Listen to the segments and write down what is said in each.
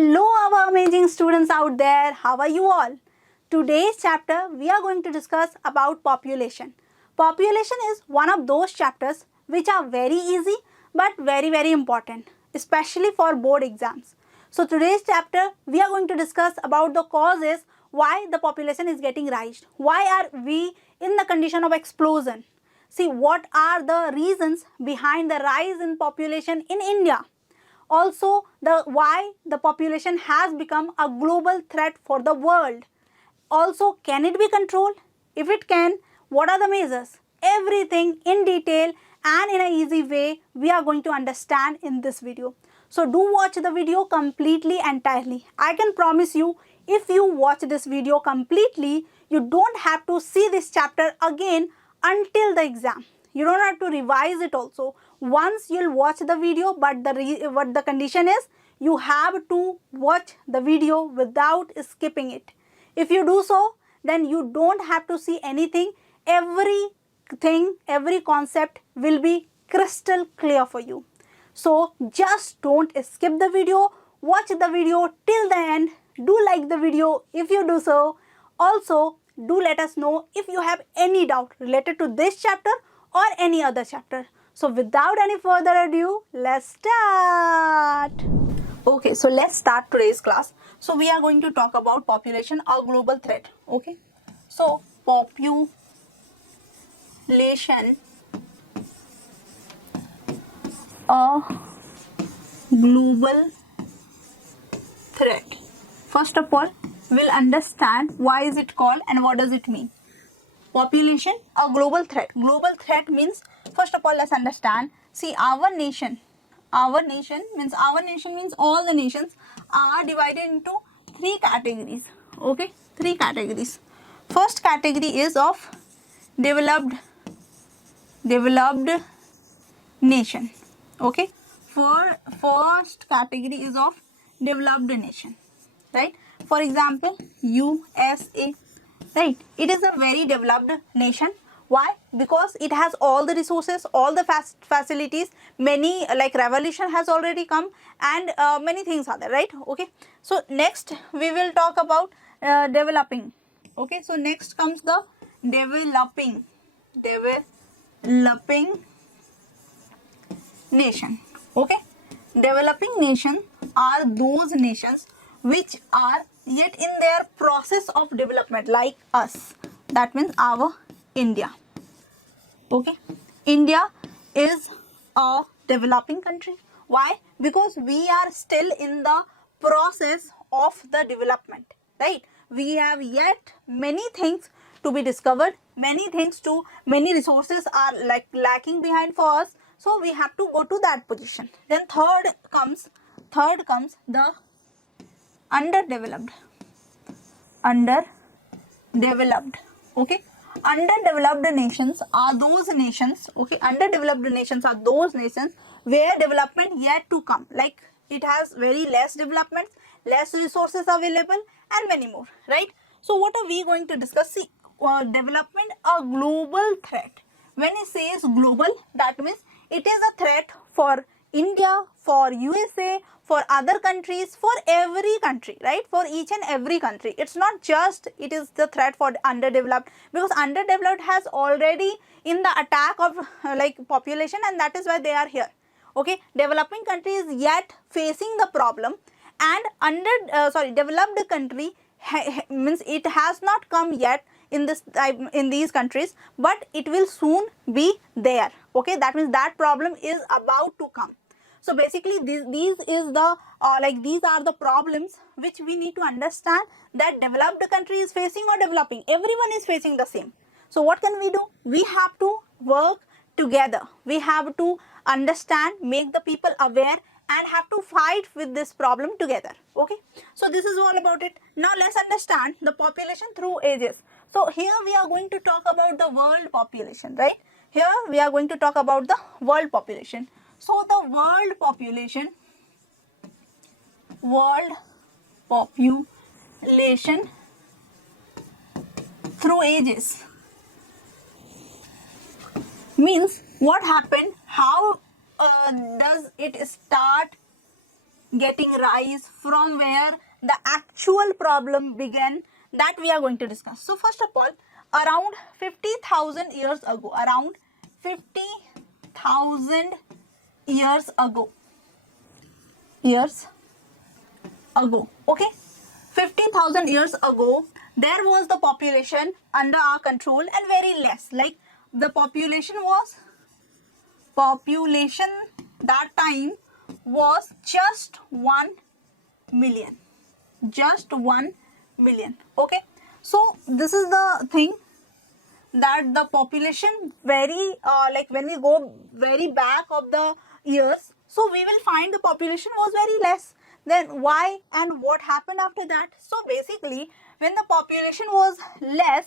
Hello our amazing students out there, how are you all? Today's chapter we are going to discuss about population. Population is one of those chapters which are very easy but very important, especially for board exams. So today's chapter we are going to discuss about the causes why the population is getting raised. Why are we in the condition of explosion? See, what are the reasons behind the rise in population in India? Also, why the population has become a global threat for the world. Also, can it be controlled? If it can, what are the measures? Everything in detail and in an easy way we are going to understand in this video. So do watch the video completely entirely. I can promise you, if you watch this video completely, you don't have to see this chapter again until the exam. You don't have to revise it also. Once you'll watch the video, but what the condition is, you have to watch the video without skipping it. If you do so, then you don't have to see anything. Everything, every concept will be crystal clear for you. So just don't skip the video. Watch the video till the end. Do like the video if you do so. Also, do let us know if you have any doubt related to this chapter or any other chapter. So without any further ado, let's start. Okay, so let's start today's class. So we are going to talk about population, a global threat. Okay, so population, a global threat. First of all, we'll understand why is it called and what does it mean. Population, a global threat. Global threat means, first of all, let's understand. See, our nation means all the nations are divided into three categories. Okay, three categories. First category is of developed nation. Okay, first category is of developed nation, right? For example, USA, right? It is a very developed nation. Why? Because it has all the resources, all the facilities, many like revolution has already come, and many things are there, right? Okay, so next we will talk about developing. Okay, so next comes the developing nation. Okay, developing nation are those nations which are yet in their process of development, like us. That means our India. Okay, India is a developing country. Why? Because we are still in the process of the development, right? We have yet many things to be discovered, many resources are like lacking behind for us, so we have to go to that position. Then third comes the underdeveloped. Okay, underdeveloped nations are those nations. Okay, underdeveloped nations are those nations where development yet to come, like it has very less development, less resources available, and many more, right? So what are we going to discuss? See, development, a global threat. When it says global, that means it is a threat for India, for USA, for other countries, for every country, right? For each and every country. It's not just it is the threat for underdeveloped, because underdeveloped has already in the attack of like population, and that is why they are here. Okay, developing country is yet facing the problem, and developed country means it has not come yet in this in these countries, but it will soon be there. Okay, that means that problem is about to come. So basically these is the these are the problems which we need to understand, that developed country is facing or developing, everyone is facing the same. So what can we do? We have to work together. We have to understand, make the people aware, and have to fight with this problem together. Okay, so this is all about it. Now let's understand the population through ages. So here we are going to talk about the world population, right? Here we are going to talk about the world population. So the world population through ages means what happened, how does it start getting rise, from where the actual problem began, that we are going to discuss. So first of all, around 50,000 years ago, around 50,000 years ago, okay, 50,000 years ago, there was the population under our control and very less. Like the population that time was just 1 million. Just 1 million. Okay. So this is the thing, that the population very like when we go very back of the years, so we will find the population was very less. Then why and what happened after that? So basically, when the population was less,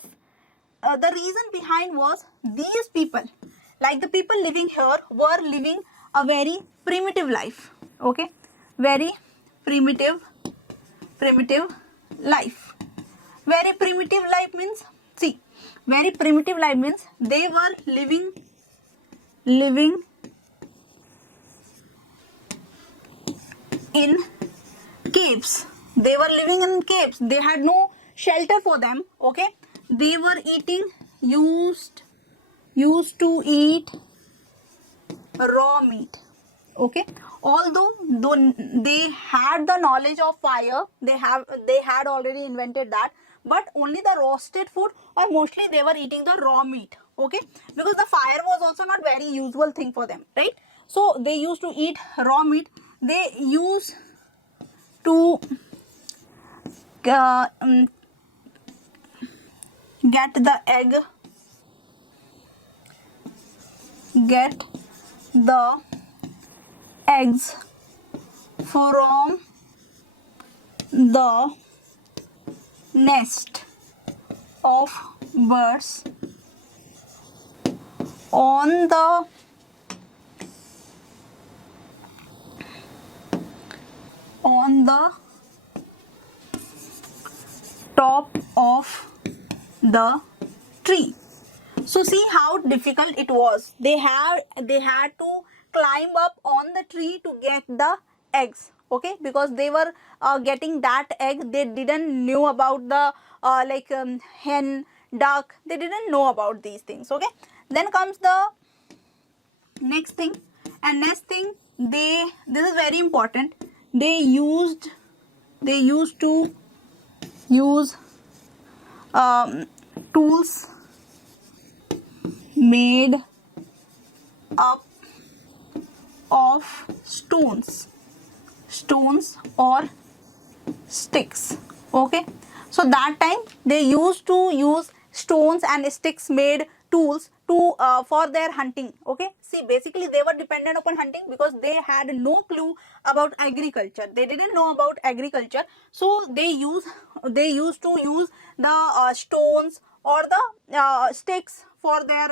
the reason behind was these people, like the people living here, were living a very primitive life. Okay, very primitive life. Very primitive life means, see, very primitive life means they were living in caves. They were living in caves. They had no shelter for them. Okay, they were eating, used to eat raw meat. Okay, although they had the knowledge of fire, they had already invented that, but only the roasted food, or mostly they were eating the raw meat. Okay, because the fire was also not very usual thing for them, right? So they used to eat raw meat. They used to get the egg, get the eggs from the nest of birds on the top of the tree. So see how difficult it was. They had to climb up on the tree to get the eggs. Okay, because they were getting that egg. They didn't knew about the hen, duck. They didn't know about these things. Okay, then comes the next thing. And next thing, this is very important. They used to use tools made up of stones or sticks. Okay, so that time they used to use stones and sticks made tools to for their hunting. Okay, see, basically they were dependent upon hunting because they had no clue about agriculture. They didn't know about agriculture, so they used to use the stones or the sticks for their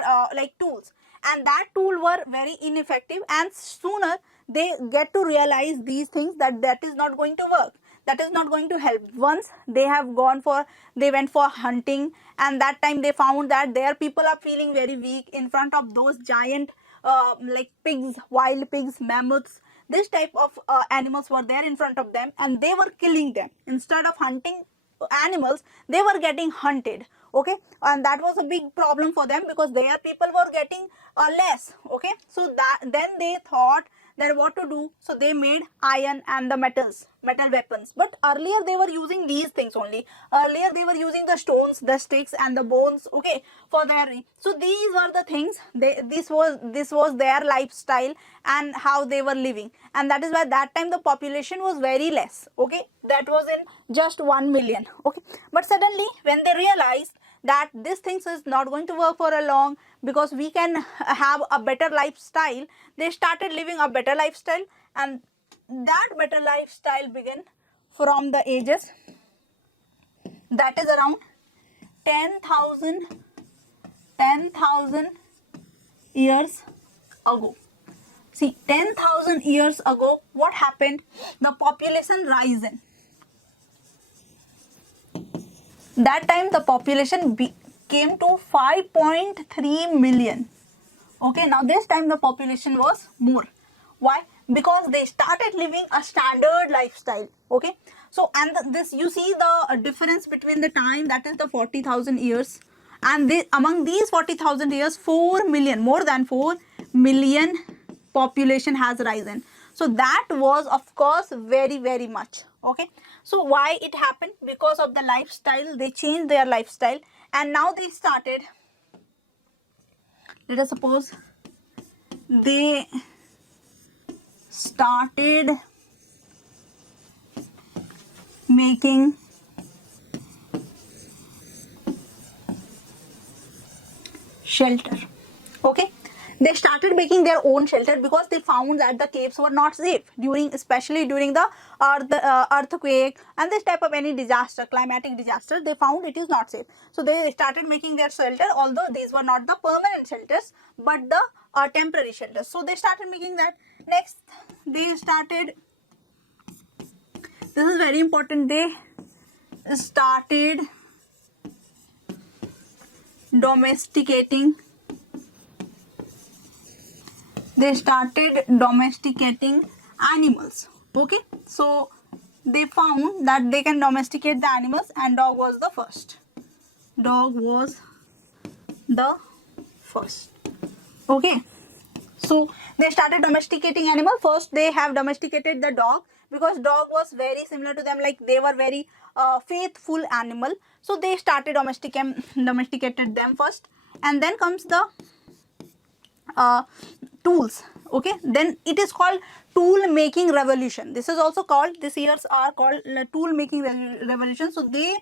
tools, and that tool were very ineffective, and sooner they get to realize these things, that is not going to work, that is not going to help. Once they went for hunting, and that time they found that their people are feeling very weak in front of those giant pigs, wild pigs, mammoths. This type of animals were there in front of them, and they were killing them. Instead of hunting animals, they were getting hunted. Okay, and that was a big problem for them because their people were getting less. Okay, so that then they thought that what to do, so they made iron and the metal weapons. But earlier they were using these things only. Earlier they were using the stones, the sticks and the bones. Okay, for their, so these were the things, this was their lifestyle and how they were living, and that is why that time the population was very less. Okay, that was in just 1 million. Okay, but suddenly when they realized that this things is not going to work for a long, because we can have a better lifestyle, they started living a better lifestyle, and that better lifestyle began from the ages, that is around 10,000 years ago. See, 10,000 years ago, what happened? The population risen. That time the population came to 5.3 million. Okay, now this time the population was more. Why? because they started living a standard lifestyle. Okay, so and this, you see the difference between the time, that is the 40,000 years, and among these 40,000 years, 4 million, more than 4 million population has risen. So that was of course very, very much. Okay, so why it happened? Because of the lifestyle, they changed their lifestyle, and now they started, let us suppose they started making shelter. Okay, they started making their own shelter because they found that the caves were not safe during, especially during the earthquake and this type of any disaster, climatic disaster. They found it is not safe, so they started making their shelter, although these were not the permanent shelters but the temporary shelters. So they started making that. Next, they started, this is very important, they started domesticating animals. Okay, so they found that they can domesticate the animals, and dog was the first. Okay, so they started domesticating animal. First they have domesticated the dog because dog was very similar to them, like they were very faithful animal. So they started domesticated them first, and then comes the tools. Okay, then it is called tool making revolution. This is also called, these years are called tool making revolution. So they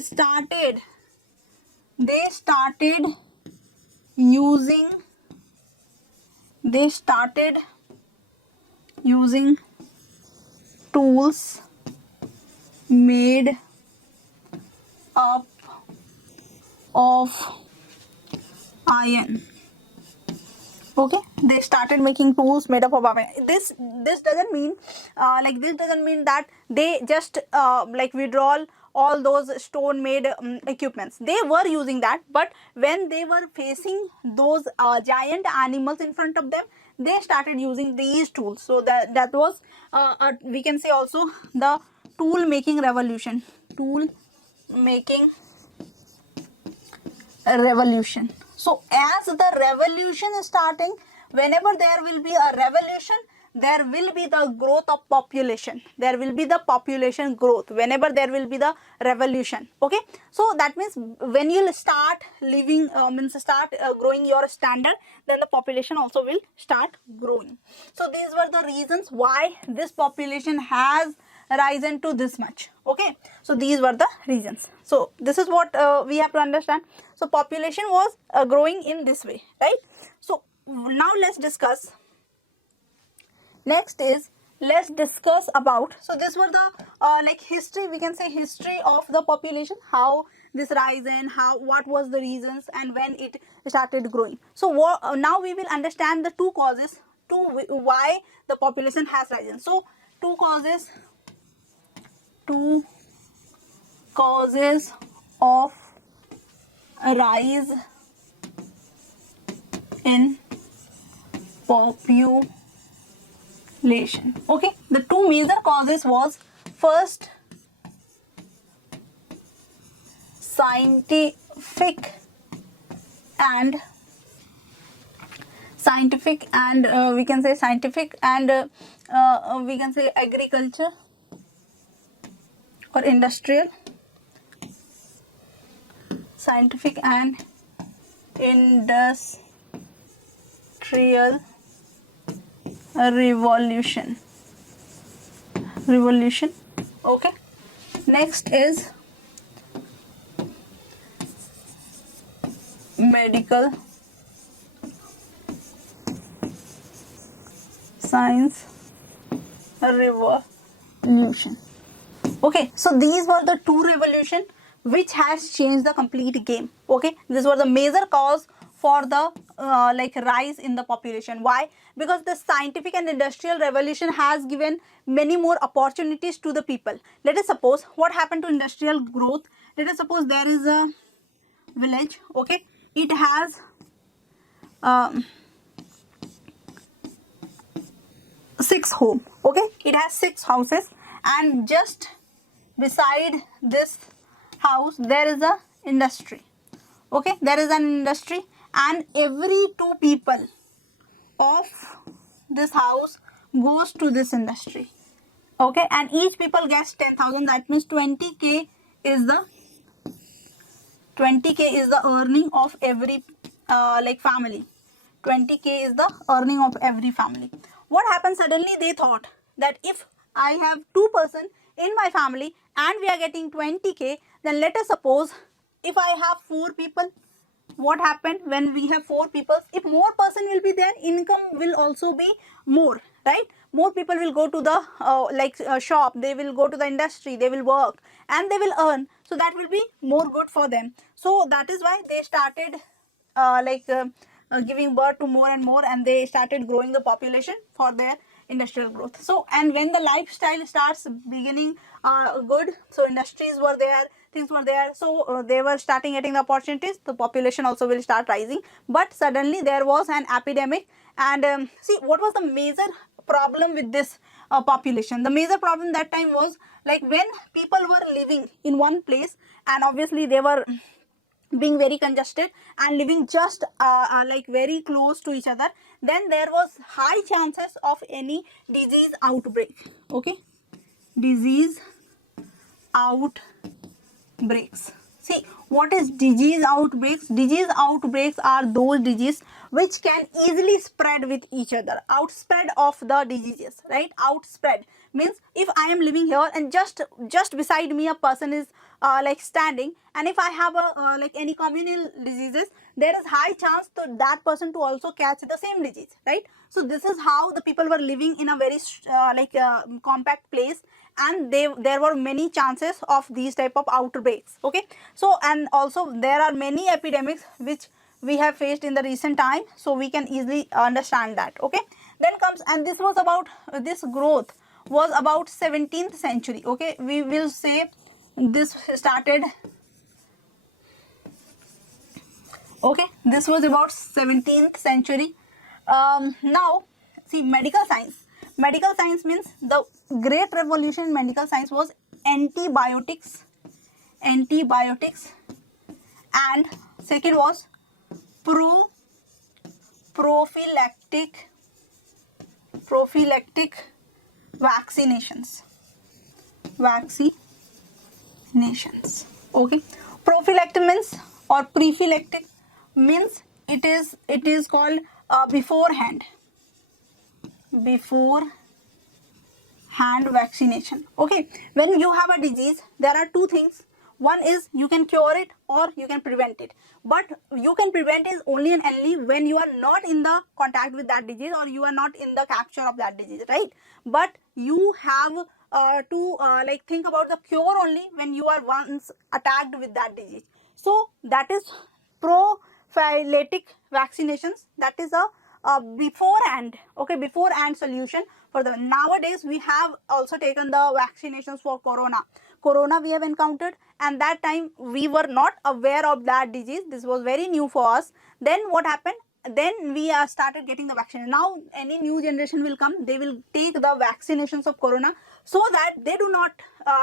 started using tools made up of iron. Okay, they started making tools made up of iron. This doesn't mean this doesn't mean that they just withdraw all those stone made equipments. They were using that, but when they were facing those giant animals in front of them, they started using these tools. So that was we can say also the tool making revolution. So as the revolution is starting, whenever there will be a revolution, there will be the growth of population. There will be the population growth whenever there will be the revolution. Okay, so that means when you start living, growing your standard, then the population also will start growing. So these were the reasons why this population has risen to this much. Okay, so these were the reasons. So this is what we have to understand. So population was growing in this way, right? So now let's discuss. Next is, let's discuss about, so this were the history, we can say history of the population, how this rise and what was the reasons and when it started growing. So now we will understand the two causes to why the population has risen. So two causes of a rise in population. Okay, the two major causes was, first, scientific and we can say scientific and we can say agriculture or industrial, scientific and industrial revolution. Okay, next is medical science revolution. Okay, so these were the two revolution which has changed the complete game. Okay, these were the major cause for the rise in the population. Why? Because the scientific and industrial revolution has given many more opportunities to the people. Let us suppose what happened to industrial growth. Let us suppose there is a village. Okay, it has 6 home. Okay, it has 6 houses, and just beside this house there is a industry. Okay, there is an industry, and every 2 people of this house goes to this industry. Okay, and each people gets 10,000. That means 20k is the 20k is the earning of every like family. 20k is the earning of every family. What happened? Suddenly they thought that if I have 2% in my family and we are getting 20k, then let us suppose if I have 4 people, what happened when we have 4 people? If more person will be there, income will also be more, right? More people will go to the shop, they will go to the industry, they will work and they will earn, so that will be more good for them. So that is why they started giving birth to more and more, and they started growing the population for their industrial growth. So, and when the lifestyle starts beginning good, so industries were there, things were there, so they were starting getting the opportunities, the population also will start rising. But suddenly there was an epidemic, and see what was the major problem with this population. The major problem that time was like when people were living in one place, and obviously they were being very congested and living just like very close to each other, then there was high chances of any disease outbreak. Okay, disease outbreaks. See, what is disease outbreaks? Disease outbreaks are those diseases which can easily spread with each other. Outspread of the diseases, right? Outspread means if I am living here and just beside me a person is like standing, and if I have a like any communal diseases, there is high chance to that person to also catch the same disease, right? So this is how the people were living in a very compact place, and there were many chances of these type of outbreaks. Okay, so and also there are many epidemics which we have faced in the recent time, so we can easily understand that. Okay, then comes, and this was about this growth was about 17th century. Okay, we will say this started, okay, this was about 17th century. Now see, medical science means the great revolution in medical science was antibiotics, and second was prophylactic vaccinations. Okay, prophylactic means, or prophylactic means, it is called beforehand vaccination. Okay, when you have a disease, there are two things. One is you can cure it or you can prevent it, but you can prevent it only and only when you are not in the contact with that disease, or you are not in the capture of that disease, right? But you have to like think about the cure only when you are once attacked with that disease. So that is prophylactic vaccinations. That is a beforehand, okay, beforehand solution for the. Nowadays we have also taken the vaccinations for corona we have encountered, and that time we were not aware of that disease. This was very new for us. Then what happened? Then we started getting the vaccine. Now any new generation will come, they will take the vaccinations of corona, so that they do not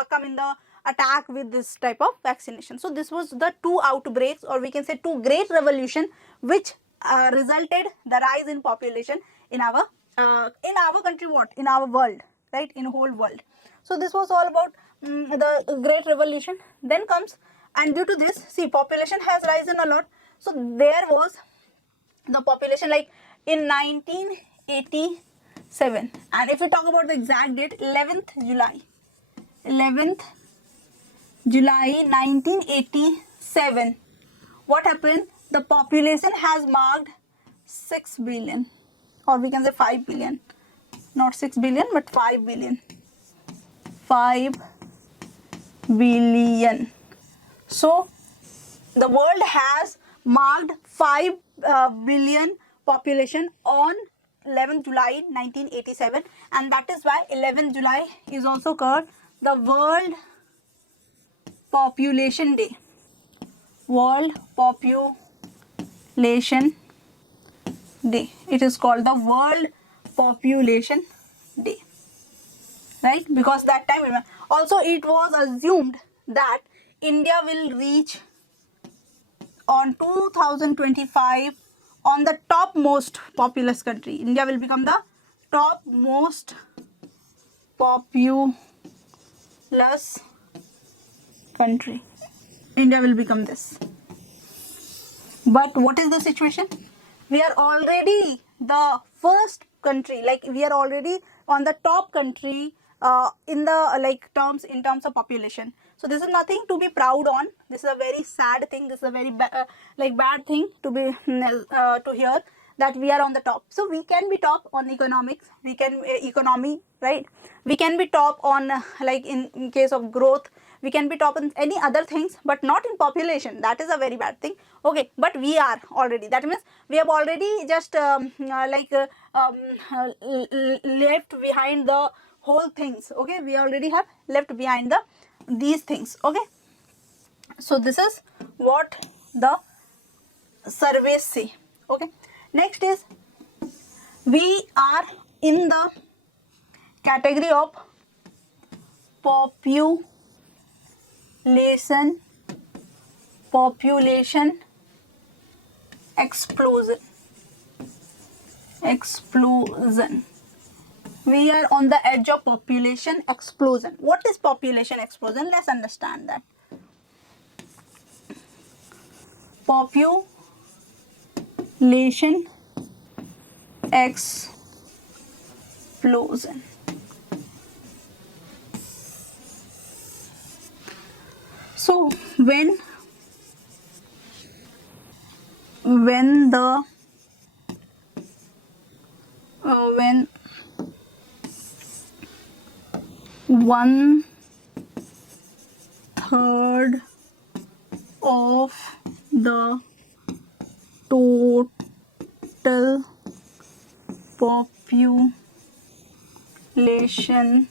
come in the attack with this type of vaccination. So this was the two outbreaks, or we can say two great revolution, which resulted the rise in population in our country, what, in our world, right, in whole world. So this was all about the great revolution. Then comes, and due to this, see, population has risen a lot. So there was the population like in 1987, and if we talk about the exact date, 11th July 1987, what happened? The population has marked 6 billion, or we can say 5 billion, not 6 billion but 5 billion. 5 billion. So the world has marked 5 billion population on 11th July 1987, and that is why 11th July is also called the World Population Day. World Population Day. It is called the World Population day, right? Because that time, also it was assumed that India will reach on 2025 on the topmost populous country. India will become the topmost populous country. India will become this. But what is the situation? We are already the first country, like we are already on the top country in the in terms of population. So this is nothing to be proud on. This is a very sad thing. This is a very bad thing to be to hear, that we are on the top. So we can be top on economics. We can economy, right? We can be top on in case of growth. We can be top in any other things, but not in population. That is a very bad thing. Okay, but we are already. That means we have already just left behind the whole things. Okay, we already have left behind these things. Okay, so this is what the surveys say. Okay, next is we are in the category of population explosion. We are on the edge of population explosion. What is population explosion? Let's understand that. Population explosion. So when the when 1/3 of the total population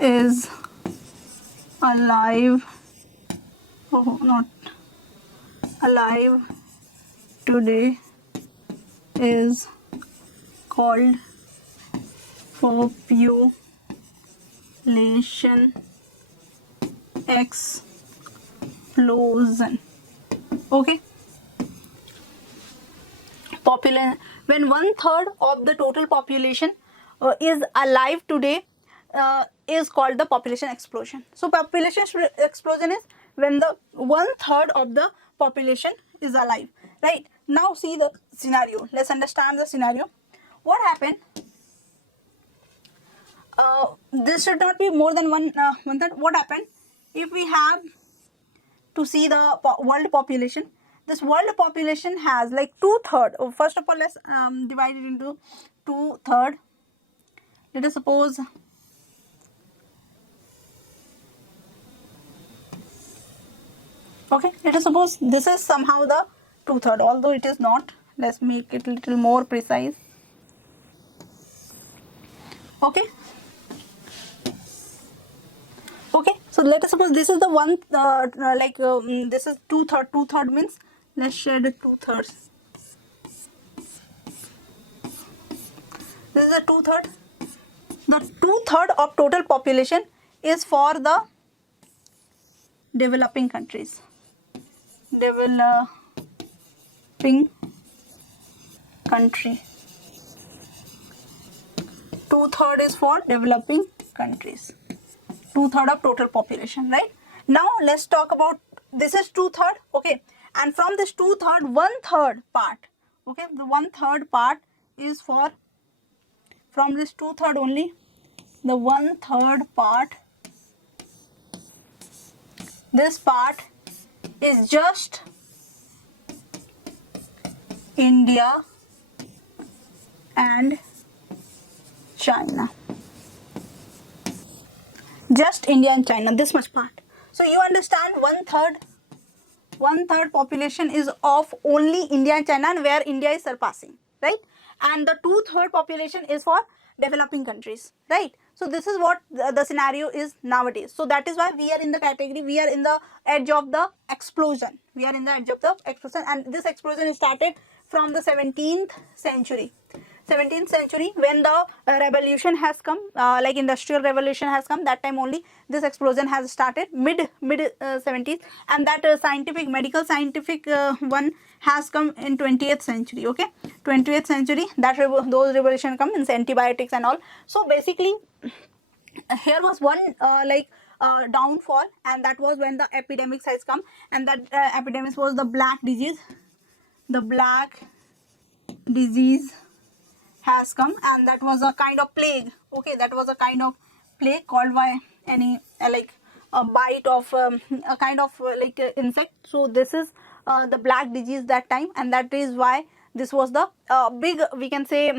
is alive, not alive today, is called population explosion. Okay, when 1/3 of the total population is alive today is called the population explosion. So population explosion is when the 1/3 of the population is alive, right? Now see the scenario. Let's understand the scenario. What happened? This should not be more than 1/3. What happened if we have to see the world population? This world population has like 2/3. First of all, let's divide it into 2/3. Let us suppose let us suppose this is somehow the 2/3, although it is not. Let's make it a little more precise. Okay, so let us suppose this is the one this is 2/3. 2/3 means, let's share the 2/3. This is the 2/3. The 2/3 of total population is for the developing countries. Developing country. 2/3 is for developing countries. 2/3 of total population, right? Now let's talk about, this is 2/3. Okay, and from this 2/3, 1/3 part. Okay, the 1/3 part is for, from this 2/3 only, the 1/3 part, this part is just India and China. Just India and China, this much part. So you understand, 1/3 population is of only India and China, and where India is surpassing, right? And the 2/3 population is for developing countries, right? So this is what the scenario is nowadays. So that is why we are in the category, we are in the edge of the explosion. We are in the edge of the explosion, and this explosion started from the 17th century. 17th century, when the revolution has come, like industrial revolution has come, that time only this explosion has started, mid 70s, and that medical scientific one has come in 20th century. Okay, 20th century, that those revolution come in antibiotics and all. So basically here was one downfall, and that was when the epidemics has come, and that epidemic was the black disease. The black disease has come, and that was a kind of plague. Okay, that was a kind of plague called by any a bite of a kind of insect. So this is the black disease that time, and that is why this was the big, we can say,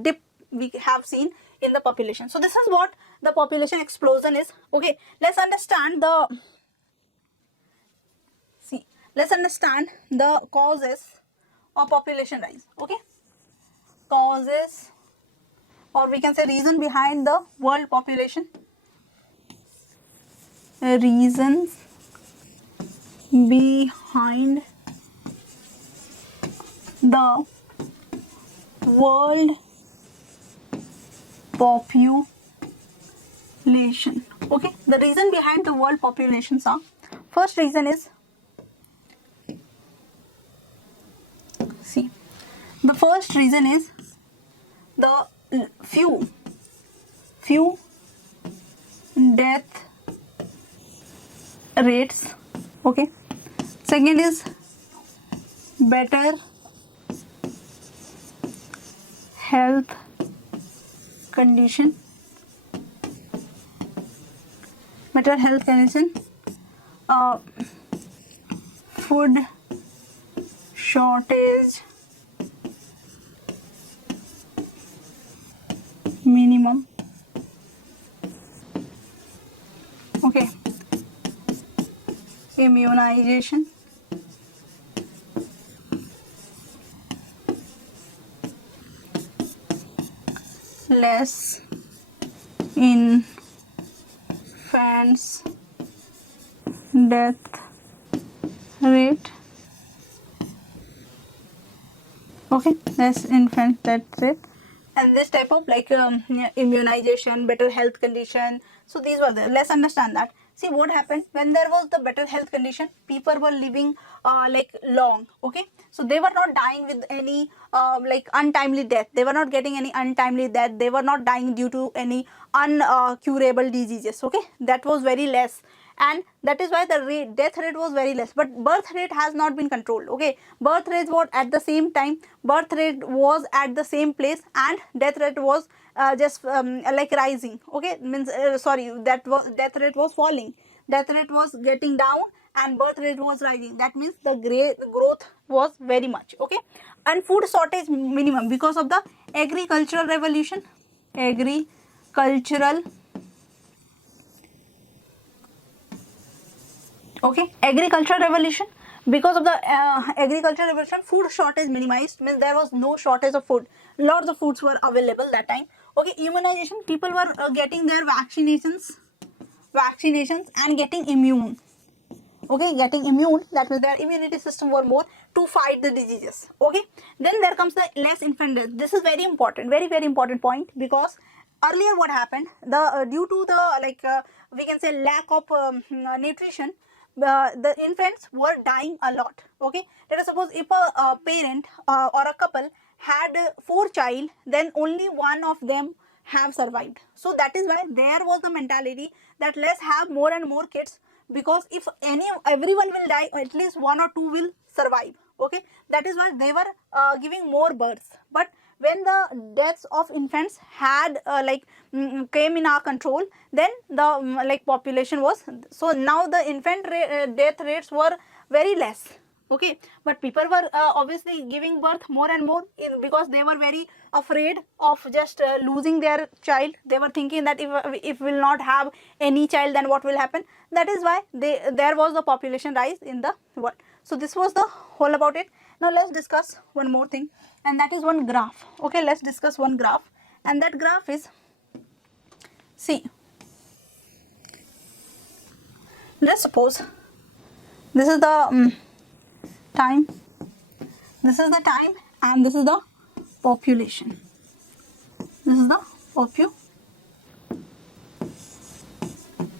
dip we have seen in the population. So this is what the population explosion is. Okay, let's understand the causes of population rise. Okay, causes, or we can say reason behind the world population. Reasons behind the world population. Okay, the reason behind the world populations are, first reason is, see, the first reason is the few death rates. Okay, second is better health condition. Better health condition, food shortage minimum. Okay, immunization, less infants death rate. Okay, less infant death rate, and this type of immunization, better health condition. So these were there. Let's understand that. See what happened when there was the better health condition. People were living long. Okay, so they were not dying with any untimely death. They were not getting any untimely death. They were not dying due to any uncurable diseases. Okay, that was very less, and that is why the death rate was very less. But birth rate has not been controlled. Okay, birth rate was at the same time, birth rate was at the same place, and death rate was just rising. Okay, means that was, death rate was falling, death rate was getting down, and birth rate was rising. That means the growth was very much. Okay, and food shortage minimum because of the agricultural revolution. Agricultural revolution, because of the agricultural revolution, food shortage minimized, means there was no shortage of food, lots of foods were available that time. Okay, immunization, people were getting their vaccinations and getting immune. Okay, getting immune, that means their immunity system were more to fight the diseases. Okay, then there comes the less infant death. This is very important, very important point, because earlier what happened, the due to the we can say lack of nutrition, the infants were dying a lot. Okay, let us suppose if a parent or a couple had 4 child, then only one of them have survived. So that is why there was the mentality that let's have more and more kids, because if everyone will die, at least 1 or 2 will survive. Okay, that is why they were giving more births. But when the deaths of infants had came in our control, then the population was, so now the infant death rates were very less. Okay, but people were obviously giving birth more and more, because they were very afraid of just losing their child. They were thinking that if we will not have any child, then what will happen. That is why there was the population rise in the world. So this was the whole about it. Now let's discuss one more thing, and that is one graph. Okay, let's discuss one graph, and that graph is, see, let's suppose this is the time This is the time and this is the population. This is the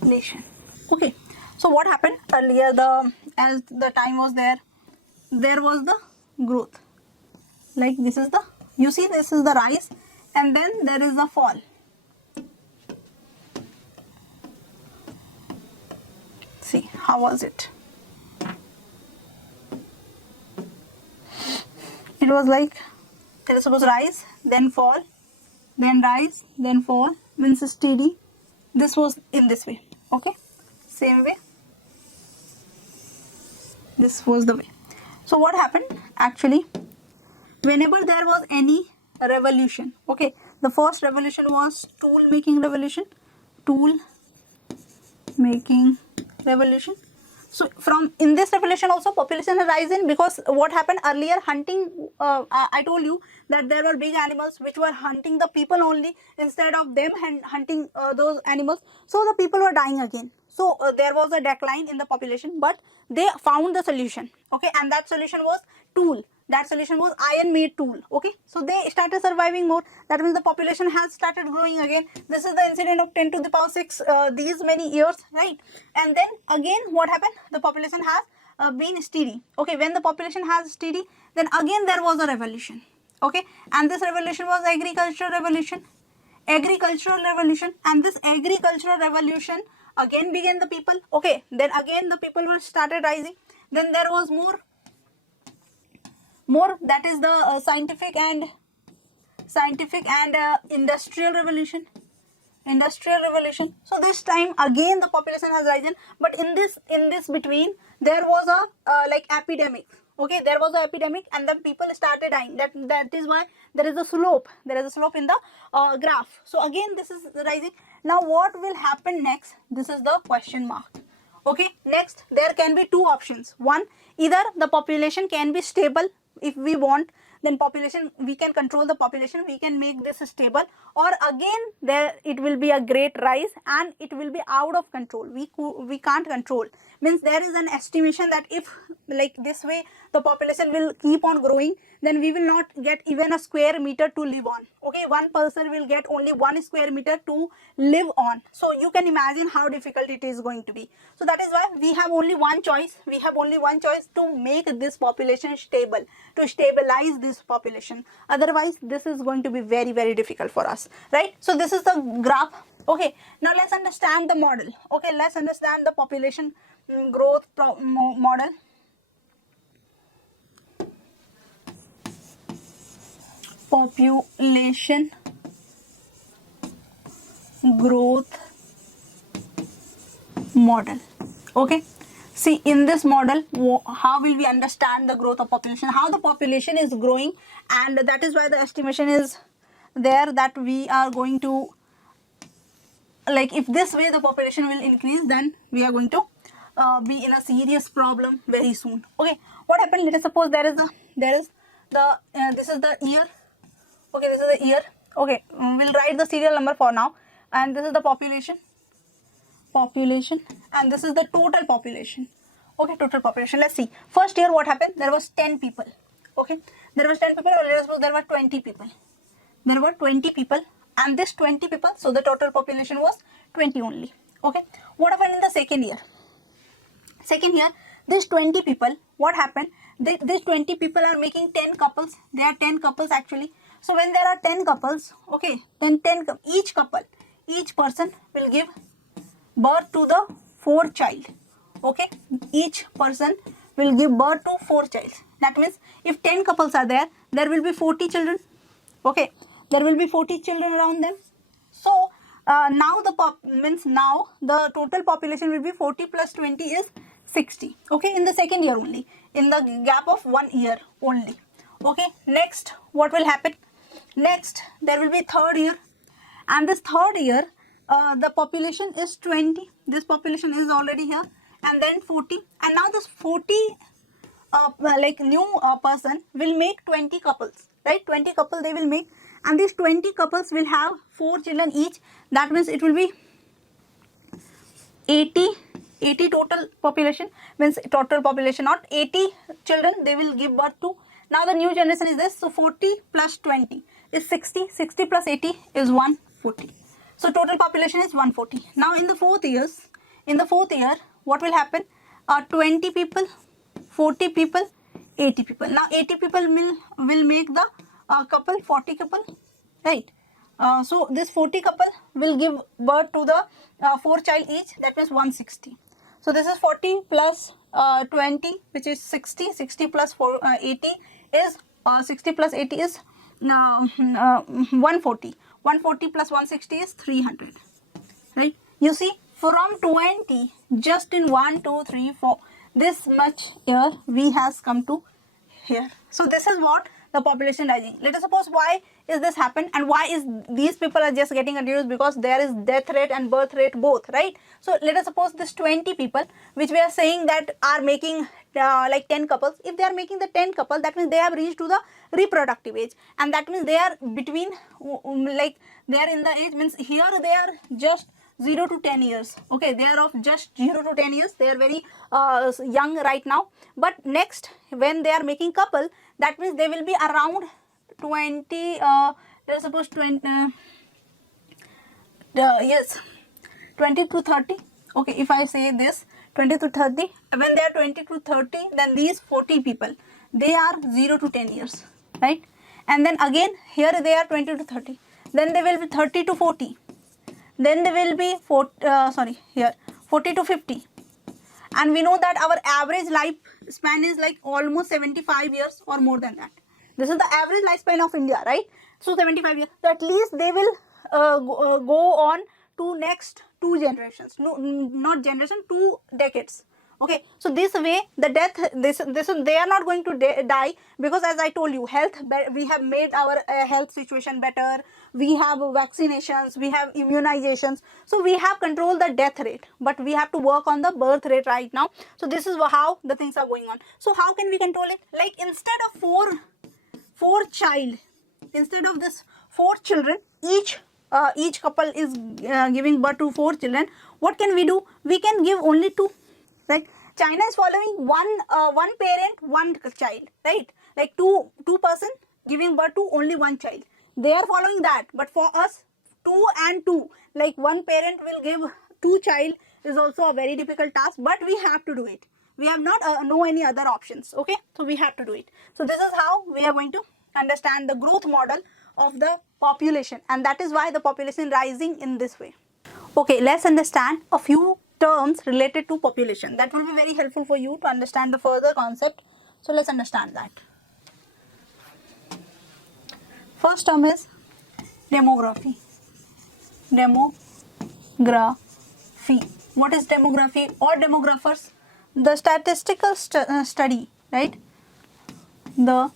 population. Okay, so what happened earlier, as the time was there was the growth. Like this is the, you see this is the rise and then there is the fall. See, how was it? It was like, let us suppose rise, then fall, then rise, then fall, means steady. This was in this way, okay? Same way. This was the way. So what happened actually, whenever there was any revolution, okay, the first revolution was tool making revolution. So from in this revolution also population has risen, because what happened earlier, hunting, I told you that there were big animals which were hunting the people only instead of them hunting those animals. So the people were dying again. So there was a decline in the population, but they found the solution, okay, and that solution was tool. That solution was iron made tool, okay. So they started surviving more. That means the population has started growing again. This is the incident of 10 to the power 6 these many years, right? And then again what happened, the population has been steady, okay. When the population has steady, then again there was a revolution, okay, and this revolution was agricultural revolution. And this agricultural revolution again began the people, okay. Then again the people were started rising. Then there was more, that is the scientific and industrial revolution. So this time again the population has risen, but in this between there was a like epidemic, okay. There was an epidemic and then people started dying. That is why there is a slope in the graph. So again this is rising. Now what will happen next? This is the question mark, okay. Next there can be two options. One, either the population can be stable. If we want, then population, we can control the population, we can make this stable, or again there it will be a great rise and it will be out of control. We can't control, means there is an estimation that if like this way the population will keep on growing, then we will not get even a square meter to live on, okay. One person will get only 1 square meter to live on. So you can imagine how difficult it is going to be. So that is why we have only one choice. To make this population stable, to stabilize this population. Otherwise this is going to be very, very difficult for us, right? So this is the graph, okay. Now let's understand the model, okay. Let's understand the population growth model. Population growth model, okay. See, in this model, how will we understand the growth of population, how the population is growing, and that is why the estimation is there that we are going to, like if this way the population will increase, then we are going to be in a serious problem very soon, okay. What happened, let us suppose there is the this is the year, okay. This is the year, okay. We'll write the serial number for now, and this is the population, and this is the total population, okay. Total population. Let's see, first year what happened, there was 10 people, okay. There was 10 people, or let us suppose there were 20 people. There were 20 people, and this 20 people, so the total population was 20 only, okay. What happened in the second year, this 20 people, what happened, these 20 people are making 10 couples. There are 10 couples actually. So when there are 10 couples, okay, then each person will give birth to the 4 child, okay. Each person will give birth to 4 child. That means if 10 couples are there, there will be 40 children, okay. There will be 40 children around them. So now the total population will be 40 plus 20 is 60, okay. In the second year only, in the gap of 1 year only, okay. Next what will happen, next there will be third year, and this third year the population is 20. This population is already here, and then 40, and now this 40 like new person will make 20 couples, right? 20 couples they will make, and these 20 couples will have 4 children each. That means it will be 80 total population, means total population, not 80 children, they will give birth to Now the new generation is this. So 40 plus 20 is 60. 60 plus 80 is 140. So total population is 140. Now in the fourth year, what will happen? 20 people, 40 people, 80 people. Now 80 people will make the couple, 40 couple, right? So this 40 couple will give birth to the 4 child each, that means 160. So this is 40 plus 20, which is 60. 60 plus 80 is 60 plus 80 is 140. 140 plus 160 is 300. Right? You see, from 20, just in 1, 2, 3, 4, this much year we has come to here. So this is what the population rising. Let us suppose why is this happen and why is these people are just getting reduced, because there is death rate and birth rate both, right? So let us suppose this 20 people which we are saying that are making like 10 couples. If they are making the 10 couple, that means they have reached to the reproductive age, and that means they are between like they are in the age, means here they are just 0 to 10 years. Okay, they are of just 0 to 10 years. They are very young right now. But next, when they are making couple, that means they will be around 20. Let's suppose 20. Yes, 20 to 30. Okay, if I say this 20 to 30, when they are 20 to 30, then these 40 people, they are 0 to 10 years, right? And then again here they are 20 to 30. Then they will be 30 to 40. Then they will be 40 to 50, and we know that our average lifespan is like almost 75 years or more than that. This is the average lifespan of India, right? So 75 years. So at least they will go on to next 2 generations. No, not generation, 2 decades. Okay, so this way the death, they are not going to die, because as I told you, we have made our health situation better. We have vaccinations, we have immunizations, so we have controlled the death rate, but we have to work on the birth rate right now. So this is how the things are going on. So how can we control it? Like instead of four child, instead of this 4 children, each couple is giving birth to 4 children. What can we do? We can give only 2. Right? China is following one parent, 1 child, right? Like two person giving birth to only 1 child. They are following that, but for us, 2 and 2, like 1 parent will give 2 child is also a very difficult task, but we have to do it. We have not no any other options. Okay, so we have to do it. So this is how we are going to understand the growth model of the population, and that is why the population rising in this way. Okay, let's understand a few terms related to population. That will be very helpful for you to understand the further concept. So let's understand that. First term is demography. Demography. What is demography or demographers? The statistical study, right? The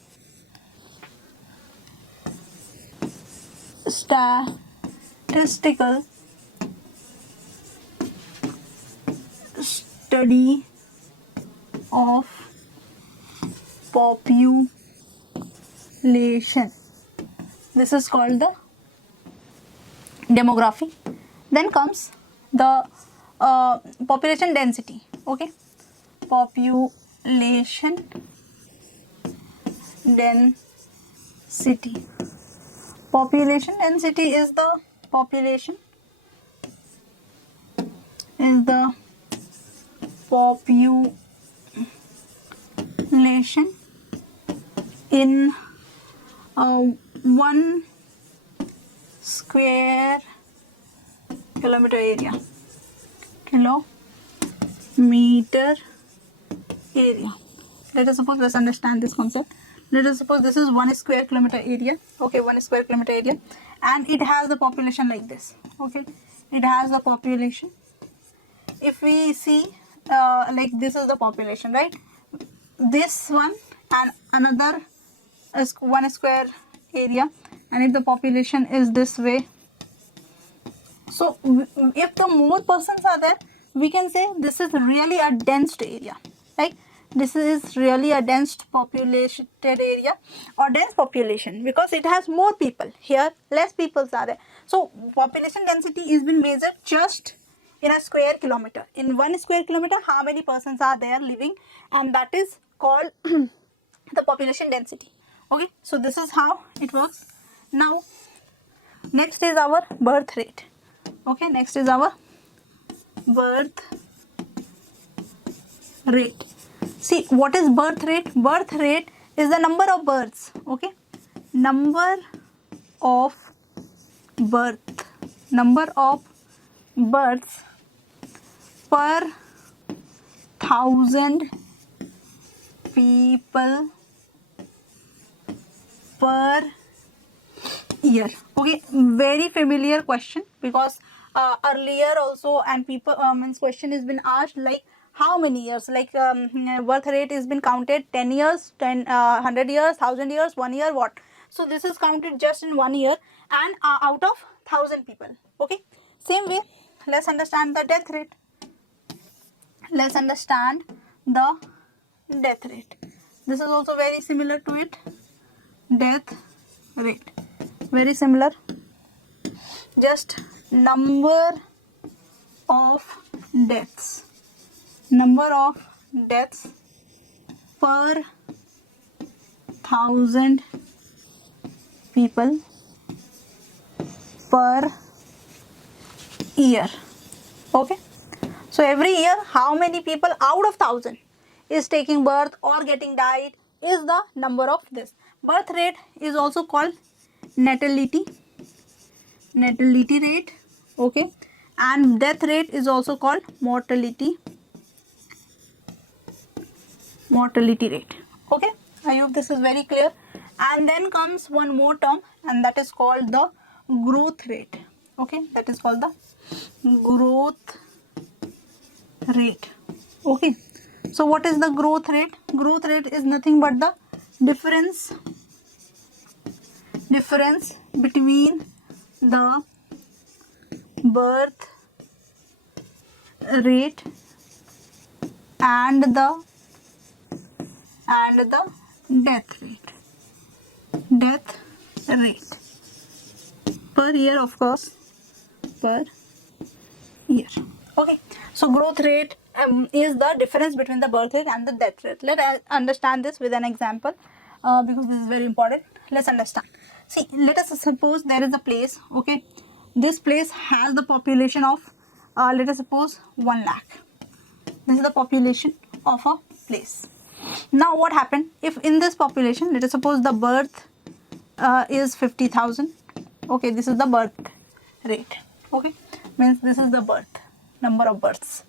statistical study of population. This is called the demography. Then comes the population density. Okay, population density. Population density is the population in 1 square kilometer area. Let us suppose, let's understand this concept. Let us suppose this is 1 square kilometer area. Okay, 1 square kilometer area, and it has the population like this. Okay, it has the population. If we see like this is the population, right? This one and another is 1 square area, and if the population is this way, so if the more persons are there, we can say this is really a dense area, right? This is really a dense populated area or dense population, because it has more people. Here less people are there. So population density is been measured just in a square kilometer. In 1 square kilometer, how many persons are there living, and that is called the population density. Okay, so this is how it works. Now next is our birth rate. Okay, next is our birth rate. See, what is birth rate? Birth rate is the number of births. Okay, number of birth, number of births per 1,000 people per year. Okay, very familiar question, because earlier also and people means question has been asked like how many years, like birth rate has been counted 10 years, 100 years, 1,000 years, 1 year, what. So this is counted just in 1 year and out of 1,000 people. Okay, same way let's understand the death rate. Let's understand the death rate. This is also very similar to it. Death rate, very similar. Just number of deaths, number of deaths per 1,000 people per year. Okay, so every year how many people out of 1,000 is taking birth or getting died is the number of this. Birth rate is also called natality rate. Okay, and death rate is also called mortality rate. Okay, I hope this is very clear. And then comes one more term, and that is called the growth rate. Okay, that is called the growth rate. Okay, so what is the growth rate? Growth rate is nothing but the difference between the birth rate and the death rate per year, of course, per year. Okay, so growth rate is the difference between the birth rate and the death rate. Let us understand this with an example because this is very important. Let's understand. See, let us suppose there is a place. Okay, this place has the population of let us suppose 1 lakh. This is the population of a place. Now what happened if in this population, let us suppose the birth is 50,000. Okay, this is the birth rate. Okay, means this is the birth, number of births.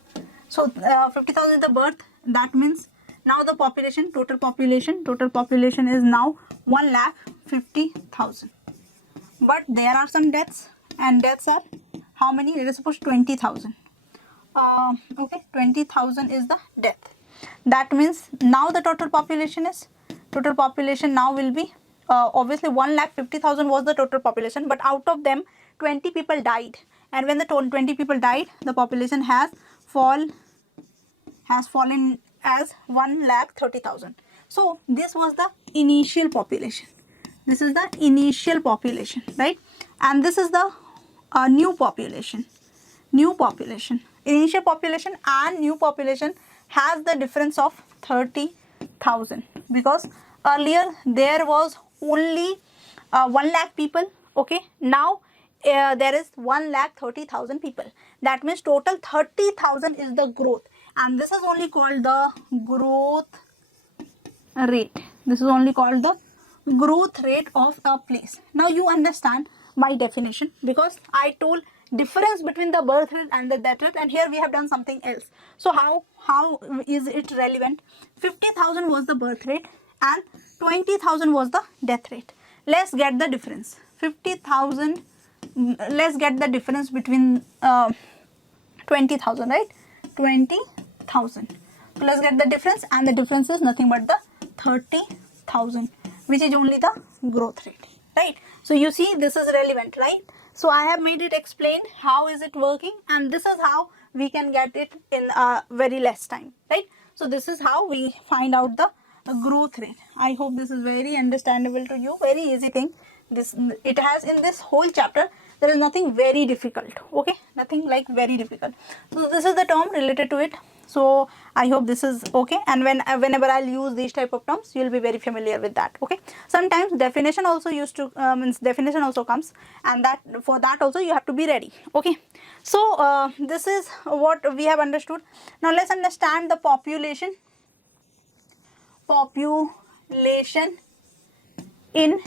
So 50,000 is the birth. That means now the population, total population is now 1,50,000. But there are some deaths, and deaths are how many? Let us suppose 20,000. Okay, 20,000 is the death. That means now the total population now will be obviously 1,50,000 was the total population, but out of them 20 people died, and when the 20 people died, the population has fallen as 1,30,000. So this was the initial population. This is the initial population, right? And this is the new population. Initial population and new population has the difference of 30,000, because earlier there was only 1 lakh people. Okay, now there is 1,30,000 people. That means total 30,000 is the growth, and this is only called the growth rate. This is only called the growth rate of a place. Now you understand my definition, because I told difference between the birth rate and the death rate, and here we have done something else. So how is it relevant? 50,000 was the birth rate and 20,000 was the death rate. Let's get the difference. 50,000, let's get the difference between 20,000, right? 20,000. So let's get the difference, and the difference is nothing but the 30,000, which is only the growth rate, right? So you see, this is relevant, right? So I have made it explain how is it working, and this is how we can get it in very less time, right? So this is how we find out the growth rate. I hope this is very understandable to you. Very easy thing. It has in this whole chapter, there is nothing very difficult. Okay, nothing like very difficult. So this is the term related to it. So I hope this is okay, and whenever I'll use these type of terms, you'll be very familiar with that. Okay, sometimes definition also used to means definition also comes, and that for that also you have to be ready. Okay, so this is what we have understood. Now let's understand the population in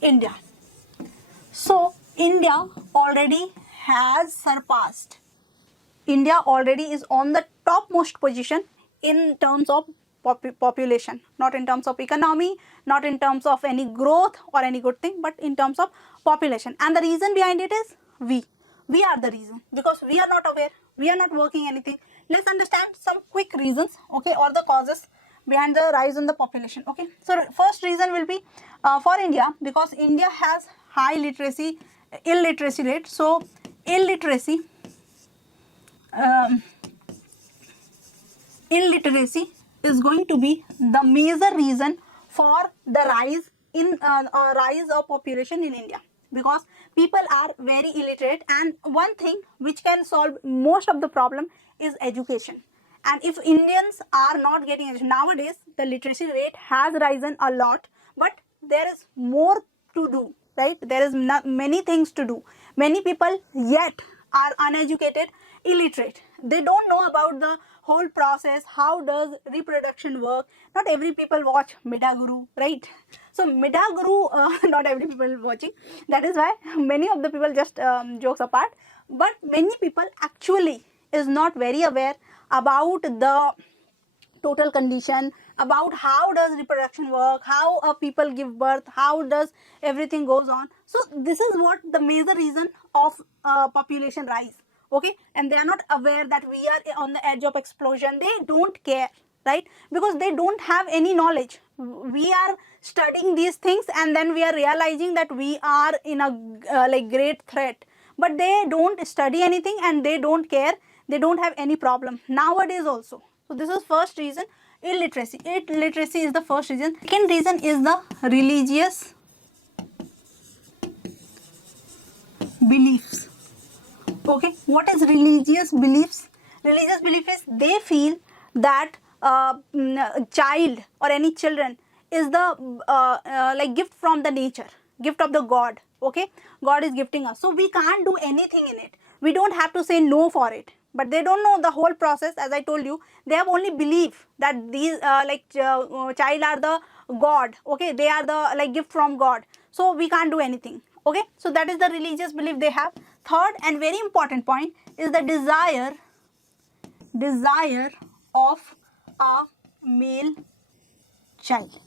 India. So India already has surpassed. India already is on the topmost position in terms of population, not in terms of economy, not in terms of any growth or any good thing, but in terms of population. And the reason behind it is we are the reason, because we are not aware, we are not working anything. Let's understand some quick reasons, okay, or the causes behind the rise in the population. Okay, so first reason will be for India, because India has high illiteracy rate. So illiteracy um, illiteracy is going to be the major reason for the rise of population in India, because people are very illiterate, and one thing which can solve most of the problem is education. And if Indians are not getting education nowadays, the literacy rate has risen a lot, but there is more to do, right? There is many things to do. Many people yet are uneducated, illiterate. They don't know about the whole process, how does reproduction work. Not every people watch Midaguru, right? So Midaguru, not every people watching. That is why many of the people just jokes apart, but many people actually is not very aware about the total condition, about how does reproduction work, how people give birth, how does everything goes on. So this is what the major reason of population rise. Okay, and they are not aware that we are on the edge of explosion. They don't care, right? Because they don't have any knowledge. We are studying these things, and then we are realizing that we are in a like great threat, but they don't study anything and they don't care. They don't have any problem nowadays also. So this is first reason, illiteracy. Illiteracy is the first reason. Second reason is the religious beliefs. Okay, what is religious beliefs? Religious belief is they feel that child or any children is the like gift from the nature, gift of the God. Okay, God is gifting us, so we can't do anything in it. We don't have to say no for it. But they don't know the whole process. As I told you, they have only belief that these child are the God. Okay, they are the like gift from God, so we can't do anything. Okay, so that is the religious belief they have. Third and very important point is the desire of a male child.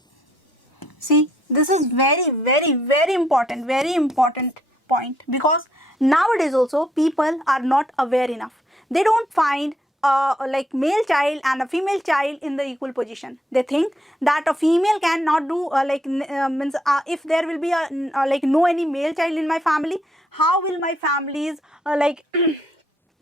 See, this is very important point, because nowadays also people are not aware enough. They don't find like male child and a female child in the equal position. They think that a female cannot do means if there will be a like no any male child in my family, how will my family's like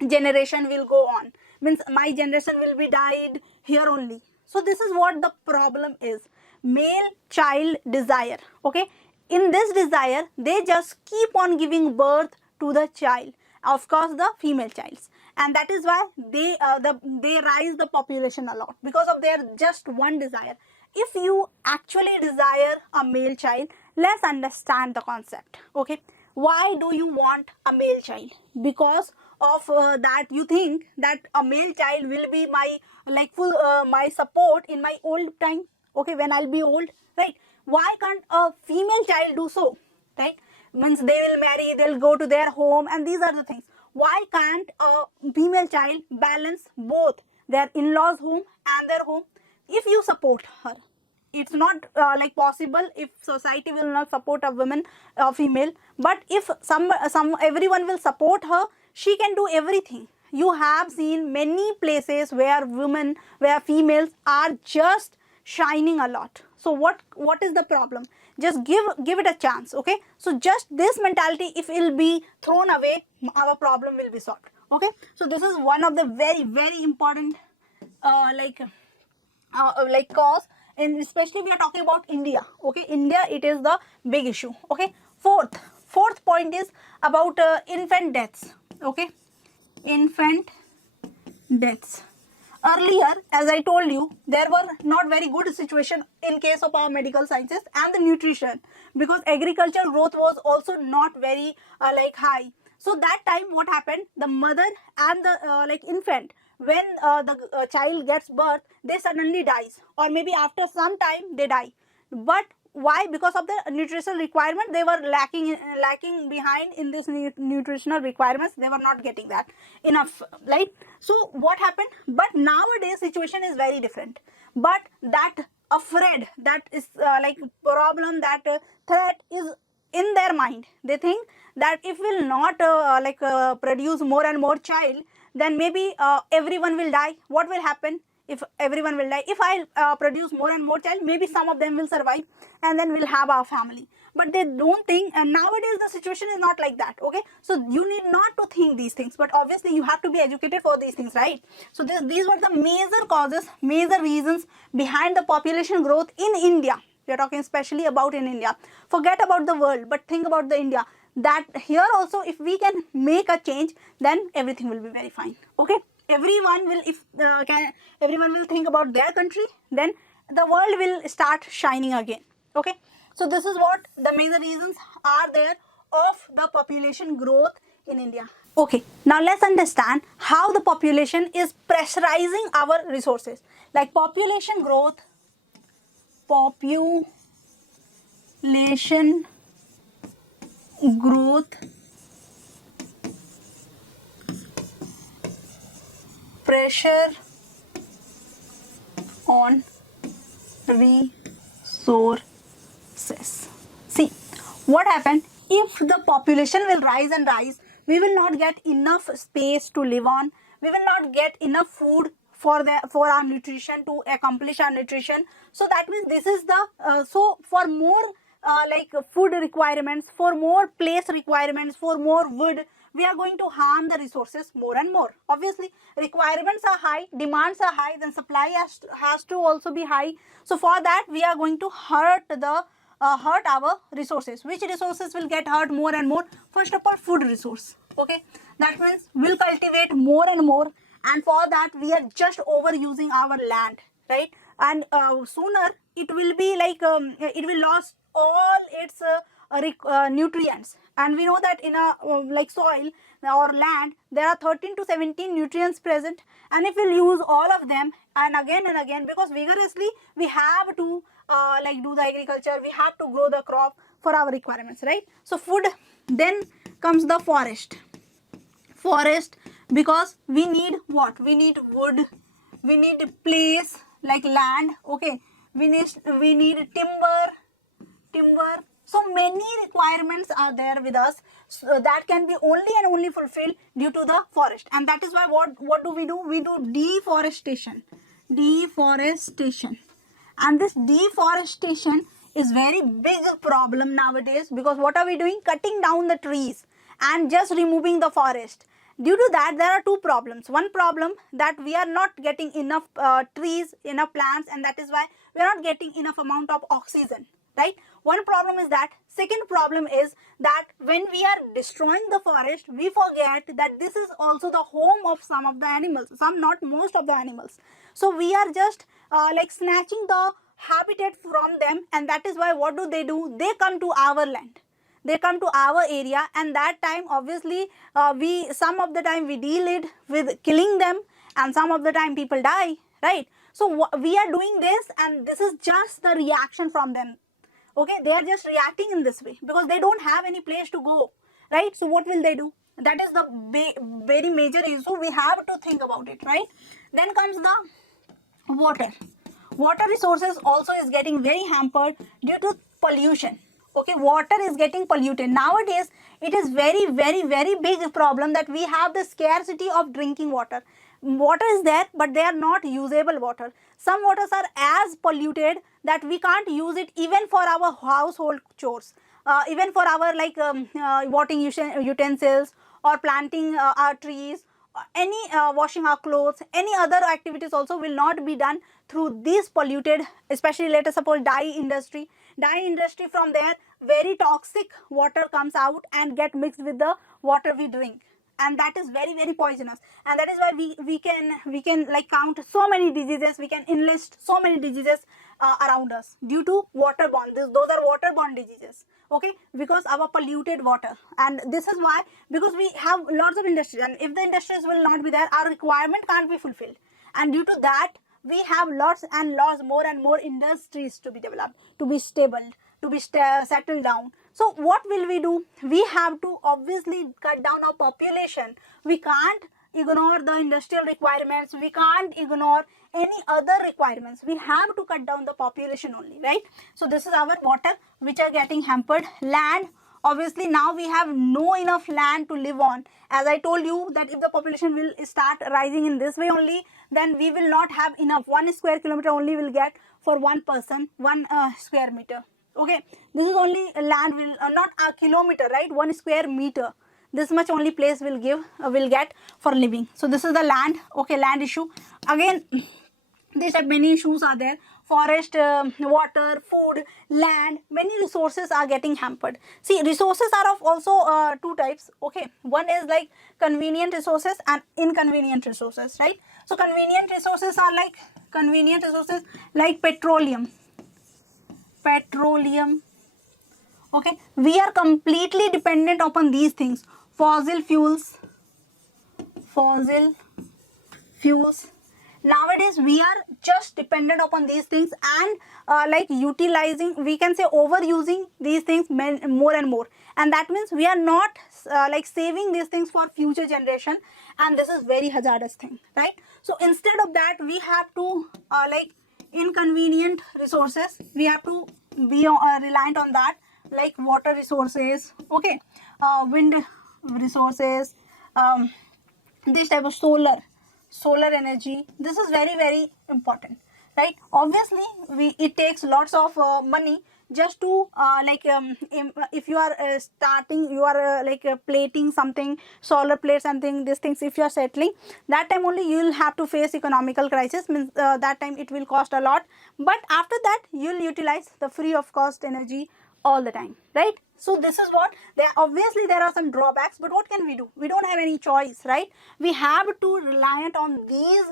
generation will go on, means my generation will be died here only. So this is what the problem is, male child desire. Okay, in this desire they just keep on giving birth to the child, of course the female childs, and that is why they rise the population a lot, because of their just one desire. If you actually desire a male child, let's understand the concept. Okay, why do you want a male child? Because of that you think that a male child will be my like full my support in my old time. Okay, when I'll be old, right? Why can't a female child do so, right? Means they will marry, they'll go to their home, and these are the things. Why can't a female child balance both their in-laws home and their home? If you support her, it's not like possible if society will not support a woman, a female, but if some everyone will support her, she can do everything. You have seen many places where women, where females are just shining a lot. So what is the problem? Just give it a chance. Okay, so just this mentality, if it will be thrown away, our problem will be solved. Okay, so this is one of the very important like cause, and especially we are talking about India. Okay, India, it is the big issue. Okay, fourth point is about infant deaths. Okay, infant deaths. Earlier, as I told you, there were not very good situation in case of our medical sciences and the nutrition, because agricultural growth was also not very like high. So that time what happened, the mother and the like infant, when the child gets birth, they suddenly dies, or maybe after some time they die. But why? Because of the nutritional requirement, they were lacking behind in this nutritional requirements. They were not getting that enough, right? So what happened? But nowadays situation is very different. But that afraid, that is like problem, that threat is in their mind. They think that if we'll not produce more and more child, then maybe everyone will die. What will happen if everyone will die? If I produce more and more child, maybe some of them will survive, and then we'll have our family. But they don't think, and nowadays the situation is not like that. Okay, so you need not to think these things, but obviously you have to be educated for these things, right? So these were the major causes, major reasons behind the population growth in India. We are talking especially about in India. Forget about the world, but think about the India. That here also, if we can make a change, then everything will be very fine. Okay, everyone will, if everyone will think about their country, then the world will start shining again. Okay, so this is what the major reasons are there of the population growth in India. Okay, now let's understand how the population is pressurizing our resources. Like population growth, population growth pressure on resources. See, what happened? If the population will rise and rise, we will not get enough space to live on. We will not get enough food for our nutrition, to accomplish our nutrition. So that means this is the so for more food requirements, for more place requirements, for more wood, we are going to harm the resources more and more. Obviously, requirements are high, demands are high, then supply has to also be high. So for that, we are going to hurt our resources. Which resources will get hurt more and more? First of all, food resource. Okay, that means we'll cultivate more and more, and for that we are just overusing our land, right? And sooner it will be like it will lose all its nutrients. And we know that in a like soil or land, there are 13 to 17 nutrients present, and if we'll use all of them and again, because vigorously we have to do the agriculture, we have to grow the crop for our requirements, right? So food. Then comes the forest, because we need what? We need wood, we need place like land. Okay, we need timber. So many requirements are there with us, so that can be only and only fulfilled due to the forest. And that is why what do? We do deforestation. And this deforestation is very big problem nowadays, because what are we doing? Cutting down the trees and just removing the forest. Due to that, there are two problems. One problem, that we are not getting enough trees, enough plants, and that is why we are not getting enough amount of oxygen, right? One problem is that. Second problem is that when we are destroying the forest, we forget that this is also the home of some of the animals, some, not most of the animals. So we are just snatching the habitat from them, and that is why what do? They come to our land, they come to our area, and that time obviously some of the time we deal it with killing them, and some of the time people die, right? So we are doing this, and this is just the reaction from them. Okay, they are just reacting in this way because they don't have any place to go, right? So what will they do? That is the very major issue. We have to think about it, right? Then comes the water resources also is getting very hampered due to pollution. Okay, water is getting polluted nowadays. It is very big problem that we have the scarcity of drinking water. Water is there, but they are not usable water. Some waters are as polluted that we can't use it even for our household chores, even for our washing utensils, or planting our trees, any washing our clothes, any other activities also will not be done through this polluted, especially let us suppose dye industry. From there, very toxic water comes out and get mixed with the water we drink, and that is very, very poisonous, and that is why we can like count so many diseases, we can enlist so many diseases around us due to waterborne. Those are waterborne diseases, okay, because our polluted water. And this is why, because we have lots of industries, and if the industries will not be there, our requirement can't be fulfilled, and due to that we have lots and lots more and more industries to be developed, to be stable, to be settled down. So what will we do? We have to obviously cut down our population. We can't ignore the industrial requirements, we can't ignore any other requirements. We have to cut down the population only, right? So this is our water which are getting hampered. Land, obviously now we have no enough land to live on. As I told you that if the population will start rising in this way only, then we will not have enough. 1 square kilometer only will get for one person, 1 square meter. Okay, this is only land will not a kilometer, right? 1 square meter, this much only place will give will get for living. So this is the land, okay, land issue. Again, these are many issues are there. Forest, water, food, land, many resources are getting hampered. See, resources are of also two types, okay. One is like convenient resources and inconvenient resources, right? So convenient resources are like petroleum, okay. We are completely dependent upon these things. Fossil fuels. Nowadays we are just dependent upon these things, and like utilizing, we can say overusing these things more and more, and that means we are not like saving these things for future generation, and this is very hazardous thing, right? So instead of that, we have to like inconvenient resources, we have to be reliant on that, like water resources, okay, wind resources, this type of solar energy. This is very, very important, right? Obviously it takes lots of money just to if you are starting, you are plating something, solar plate something, these things, if you are settling, that time only you will have to face economical crisis, means that time it will cost a lot, but after that you will utilize the free of cost energy all the time, right? So this is what there, obviously there are some drawbacks, but what can we do? We don't have any choice, right? We have to rely on these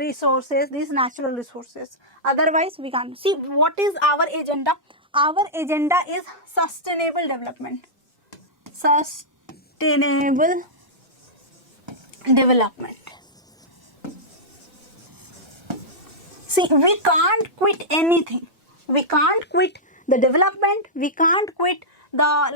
resources, these natural resources, otherwise we can't. See, what is our agenda? Our agenda is sustainable development. Sustainable development. See, we can't quit anything. We can't quit the development. We can't quit the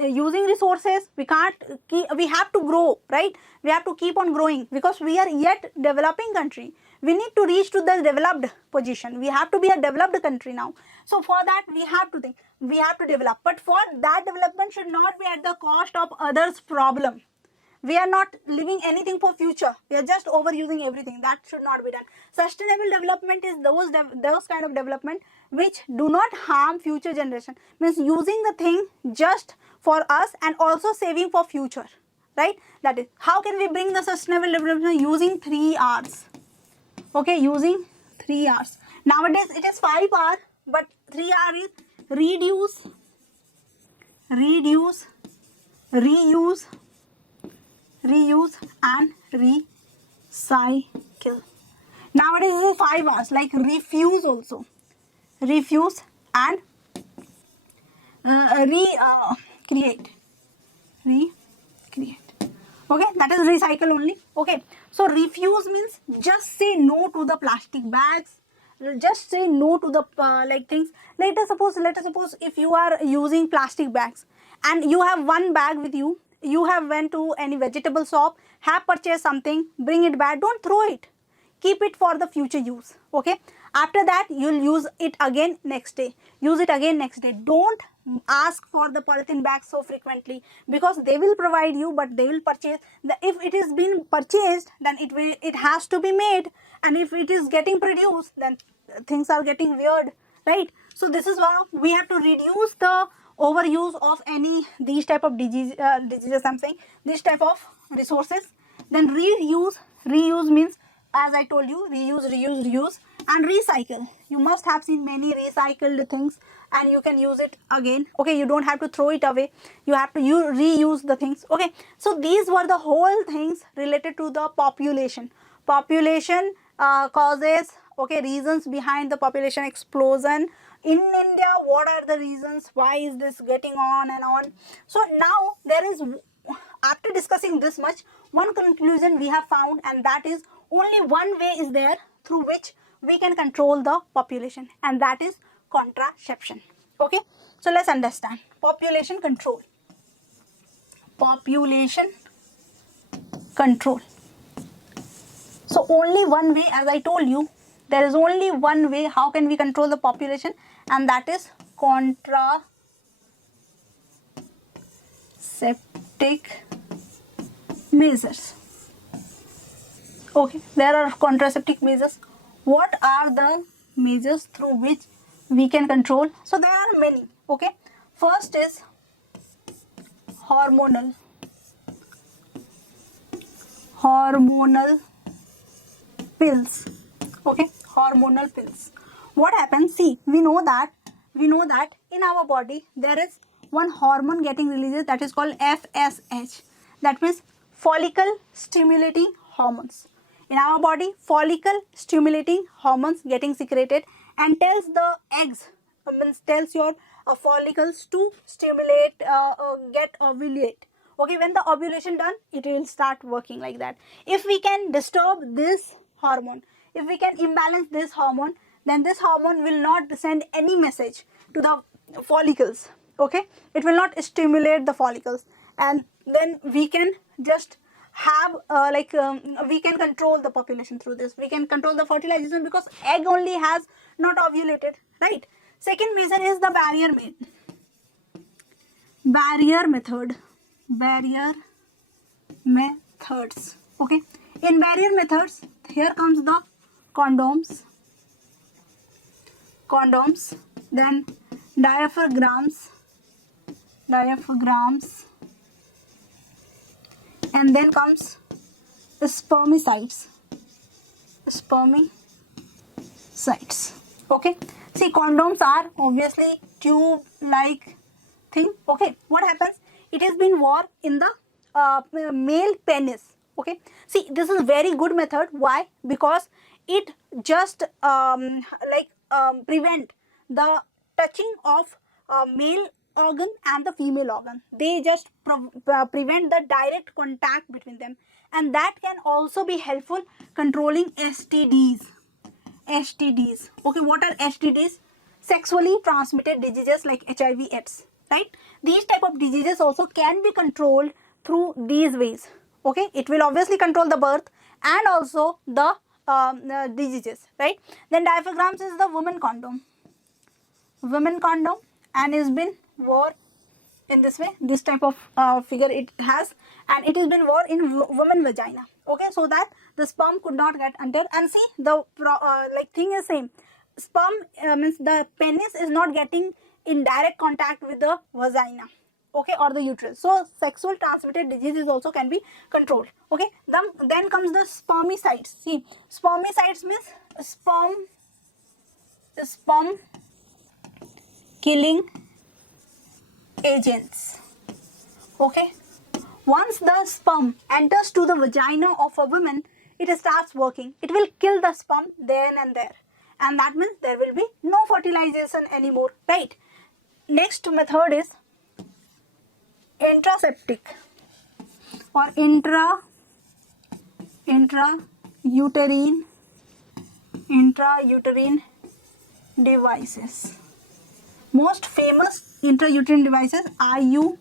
using resources. We can't we have to grow, right? We have to keep on growing, because we are yet developing country. We need to reach to the developed position. We have to be a developed country now. So for that we have to think, we have to develop, but for that development should not be at the cost of others' problem. We are not living anything for future. We are just overusing everything. That should not be done. Sustainable development is those kind of development which do not harm future generation. Means using the thing just for us and also saving for future, right? That is how can we bring the sustainable development? Using 3 R's. Okay, using 3 R's. Nowadays it is 5 R, but 3 R is reduce, reuse and recycle. Nowadays it is 5 R's, like refuse also. Refuse and recreate. Okay, that is recycle only. Okay, so refuse means just say no to the plastic bags. Just say no to the things. Let us suppose if you are using plastic bags and you have one bag with you, you have went to any vegetable shop, have purchased something, bring it back, don't throw it, keep it for the future use, okay? After that you'll use it again next day, don't ask for the polythene bags so frequently, because they will provide you, but they will purchase if it is been purchased, then it has to be made, and if it is getting produced, then things are getting weird, right? So this is why we have to reduce the overuse of any these type of diseases, I'm saying, this type of resources. Then reuse means, as I told you, reuse. And recycle. You must have seen many recycled things and you can use it again. Okay, you don't have to throw it away. You have to reuse the things. Okay, so these were the whole things related to the population. Population causes, okay, reasons behind the population explosion. In India, what are the reasons? Why is this getting on and on? So now there is, after discussing this much, one conclusion we have found, and that is only one way is there through which we can control the population, and that is contraception. Okay, so let's understand population control. Population control. So only one way, as I told you, there is only one way how can we control the population, and that is contraceptic measures. Okay, there are contraceptive measures. What are the measures through which we can control? So there are many. Okay, first is hormonal pills. Okay, hormonal pills. What happens? See, we know that in our body there is one hormone getting released, that is called FSH. That means follicle stimulating hormones. In our body, follicle stimulating hormones getting secreted and tells the eggs, tells your follicles to stimulate, get ovulate. Okay, when the ovulation done, it will start working like that. If we can disturb this hormone, if we can imbalance this hormone, then this hormone will not send any message to the follicles. Okay, it will not stimulate the follicles, and then we can just have we can control the population through this. We can control the fertilization because egg only has not ovulated, right? Second measure is the barrier methods. Okay, in barrier methods, here comes the condoms, then diaphragms, and then comes the spermicides. Okay, see, condoms are obviously tube like thing. Okay, what happens? It has been worn in the male penis. Okay, see, this is very good method. Why? Because it just prevent the touching of male organ and the female organ. They just prevent the direct contact between them, and that can also be helpful controlling STDs. Okay, what are STDs? Sexually transmitted diseases like HIV/AIDS, right? These type of diseases also can be controlled through these ways. Okay, it will obviously control the birth and also the diseases, right? Then diaphragms is the women condom, and is been worn in this way. This type of figure it has, and it has been worn in woman vagina. Okay, so that the sperm could not get entered. And see, the thing is same. Sperm means the penis is not getting in direct contact with the vagina, okay, or the uterus. So sexual transmitted diseases also can be controlled. Okay, then comes the spermicides. See, spermicides means sperm killing agents. Okay, once the sperm enters to the vagina of a woman, it starts working. It will kill the sperm then and there, and that means there will be no fertilization anymore, right? Next method is intraseptic or intrauterine devices. Most famous intrauterine devices, IUCDs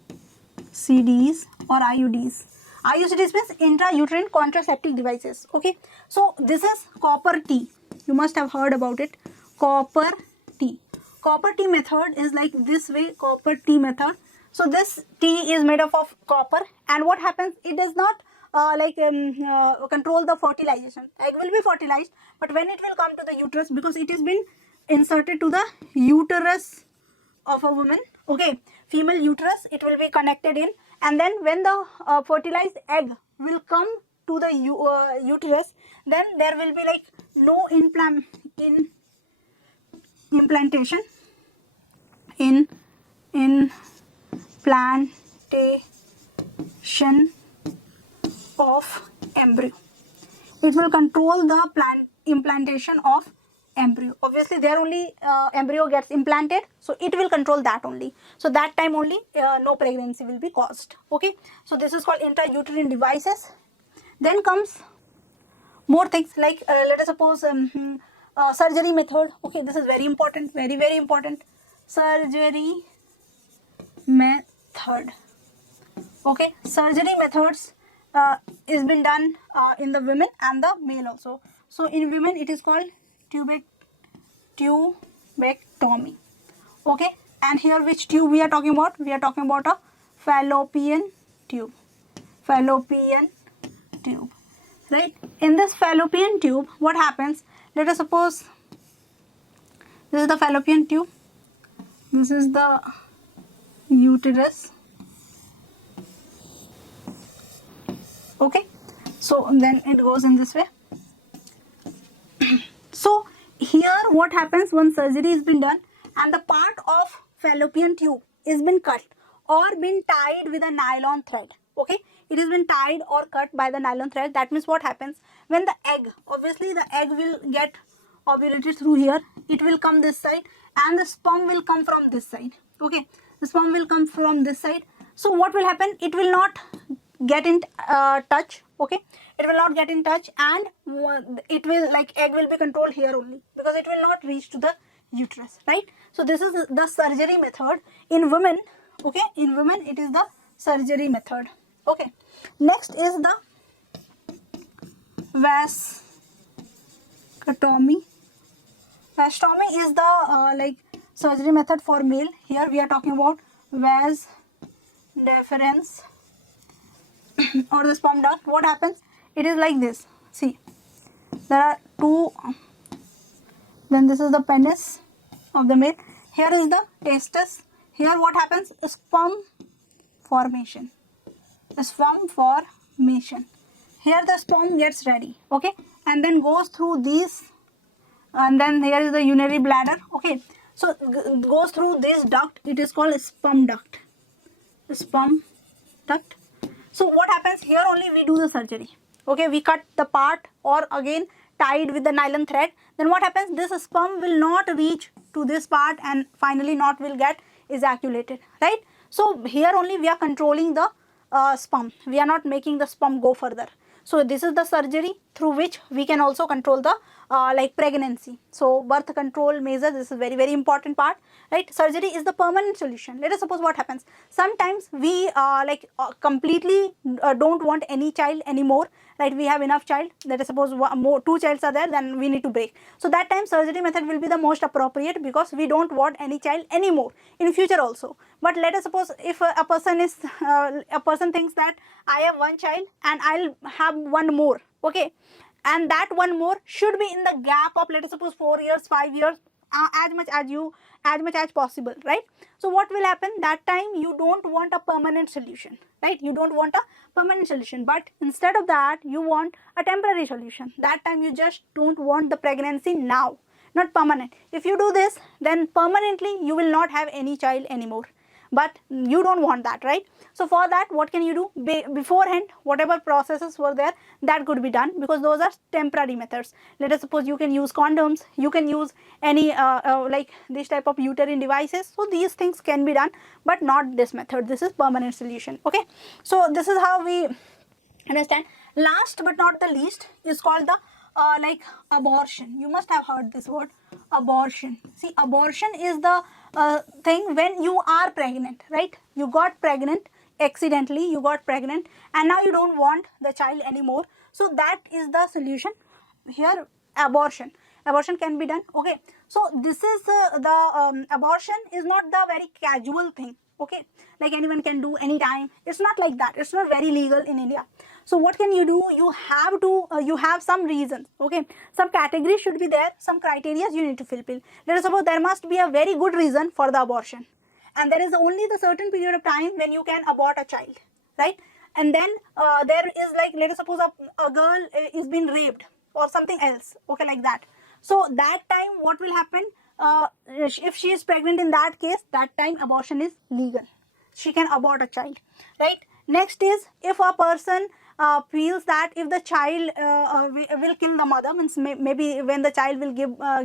or IUDs. IUCDs means intrauterine contraceptive devices. Okay, so this is copper T. You must have heard about it. Copper T. Copper T method is like this way. Copper T method. So this T is made up of copper, and what happens? It does not control the fertilization. Egg will be fertilized, but when it will come to the uterus, because it has been inserted to the uterus of a woman, okay, female uterus, it will be connected in, and then when the fertilized egg will come to the uterus, then there will be like no in implantation of embryo. It will control the implantation of embryo. Obviously there only embryo gets implanted, so it will control that only. So that time only no pregnancy will be caused. Okay, so this is called intrauterine devices. Then comes more things like let us suppose surgery method. Okay, this is very important, very important. Surgery method. Okay, surgery methods is been done in the women and the male also. So in women it is called tubectomy. Okay, and here which tube we are talking about? We are talking about a fallopian tube. Fallopian tube, right? In this fallopian tube, what happens? Let us suppose this is the fallopian tube. This is the uterus. Okay, so then it goes in this way. So here what happens when surgery has been done and the part of fallopian tube is been cut or been tied with a nylon thread. Okay, it has been tied or cut by the nylon thread. That means what happens when the egg, obviously the egg will get ovulated through here, it will come this side and the sperm will come from this side. Okay, the sperm will come from this side. So what will happen? It will not get in touch. Okay, it will not get in touch and it will, like, egg will be controlled here only because it will not reach to the uterus, right? So this is the surgery method in women. Okay, in women it is the surgery method. Okay, next is the vasectomy. Vasectomy is the like surgery method for male. Here we are talking about vas deferens or the sperm duct. What happens? It is like this. See, there are two. Then this is the penis of the male. Here is the testis. Here what happens? Sperm formation. Sperm formation. Here the sperm gets ready. Okay, and then goes through these, and then here is the urinary bladder. Okay, so goes through this duct. It is called sperm duct. Sperm duct. So what happens here? Only we do the surgery. Okay, we cut the part or again tied with the nylon thread. Then what happens? This sperm will not reach to this part and finally not will get ejaculated, right? So here only we are controlling the sperm. We are not making the sperm go further. So this is the surgery through which we can also control the like pregnancy. So birth control measures, this is very important part, right? Surgery is the permanent solution. Let us suppose what happens. Sometimes we completely don't want any child anymore, right? We have enough child. Let us suppose two childs are there, then we need to break. So that time surgery method will be the most appropriate because we don't want any child anymore in future also. But let us suppose if a person thinks that I have one child and I'll have one more. Okay, and that one more should be in the gap of, let us suppose, 4 years, 5 years, as much as possible, right? So what will happen? That time you don't want a permanent solution, right? You don't want a permanent solution, but instead of that you want a temporary solution. That time you just don't want the pregnancy now, not permanent. If you do this, then permanently you will not have any child anymore, but you don't want that, right? So for that, what can you do? Beforehand, whatever processes were there, that could be done because those are temporary methods. Let us suppose you can use condoms, you can use any like this type of uterine devices. So these things can be done, but not this method. This is permanent solution. Okay, so this is how we understand. Last but not the least is called the like abortion. You must have heard this word, abortion. See, abortion is the thing when you are pregnant, right? You got pregnant accidentally, you got pregnant and now you don't want the child anymore. So that is the solution here. Abortion can be done. Okay, so this is the abortion is not the very casual thing. Okay, like anyone can do anytime. It's not like that. It's not very legal in India. So what can you do? You have to you have some reasons. Okay, some categories should be there, some criteria you need to fulfill. Let us suppose there must be a very good reason for the abortion, and there is only the certain period of time when you can abort a child, right? And then there is, like, let us suppose a girl is being raped or something else, okay, like that. So that time what will happen? If she is pregnant, in that case, that time abortion is legal. She can abort a child, right? Next is, if a person feels that if the child will kill the mother, means maybe when the child will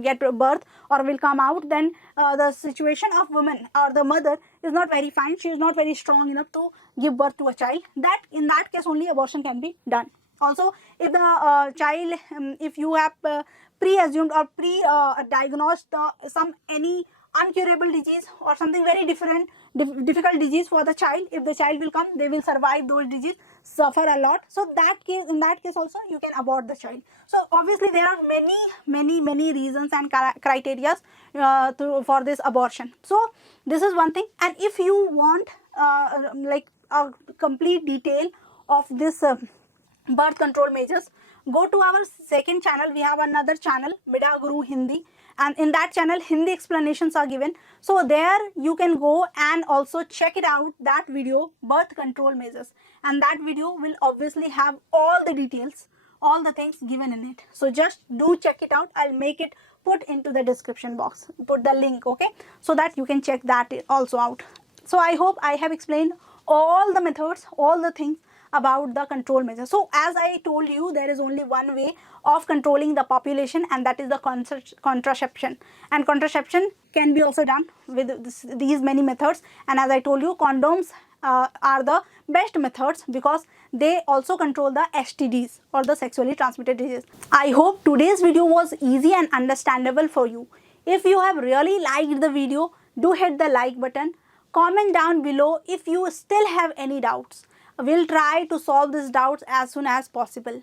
get birth or will come out, then the situation of woman or the mother is not very fine, she is not very strong enough to give birth to a child, that in that case only abortion can be done. Also, if the child, if you have pre-assumed or pre-diagnosed any uncurable disease or something very difficult disease for the child, if the child will come, they will survive those disease, suffer a lot, so that case, in that case also you can abort the child. So obviously there are many reasons and criteria for this abortion. So this is one thing. And if you want like a complete detail of this birth control measures, go to our second channel. We have another channel, Mida Guru Hindi, and in that channel Hindi explanations are given. So there you can go and also check it out, that video, birth control measures, and that video will obviously have all the details, all the things given in it. So just do check it out. I'll make it put into the description box, put the link, okay, so that you can check that also out. So I hope I have explained all the methods, all the things about the control measure. So as I told you, there is only one way of controlling the population, and that is the contraception. And contraception can be also done with these many methods. And as I told you, condoms are the best methods because they also control the STDs or the sexually transmitted diseases. I hope today's video was easy and understandable for you. If you have really liked the video, do hit the like button. Comment down below if you still have any doubts. We'll try to solve these doubts as soon as possible.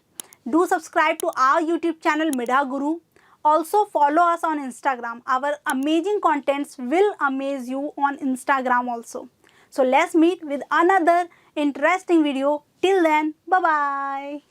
Do subscribe to our YouTube channel Mida Guru. Also follow us on Instagram. Our amazing contents will amaze you on Instagram also. So let's meet with another interesting video. Till then, bye bye.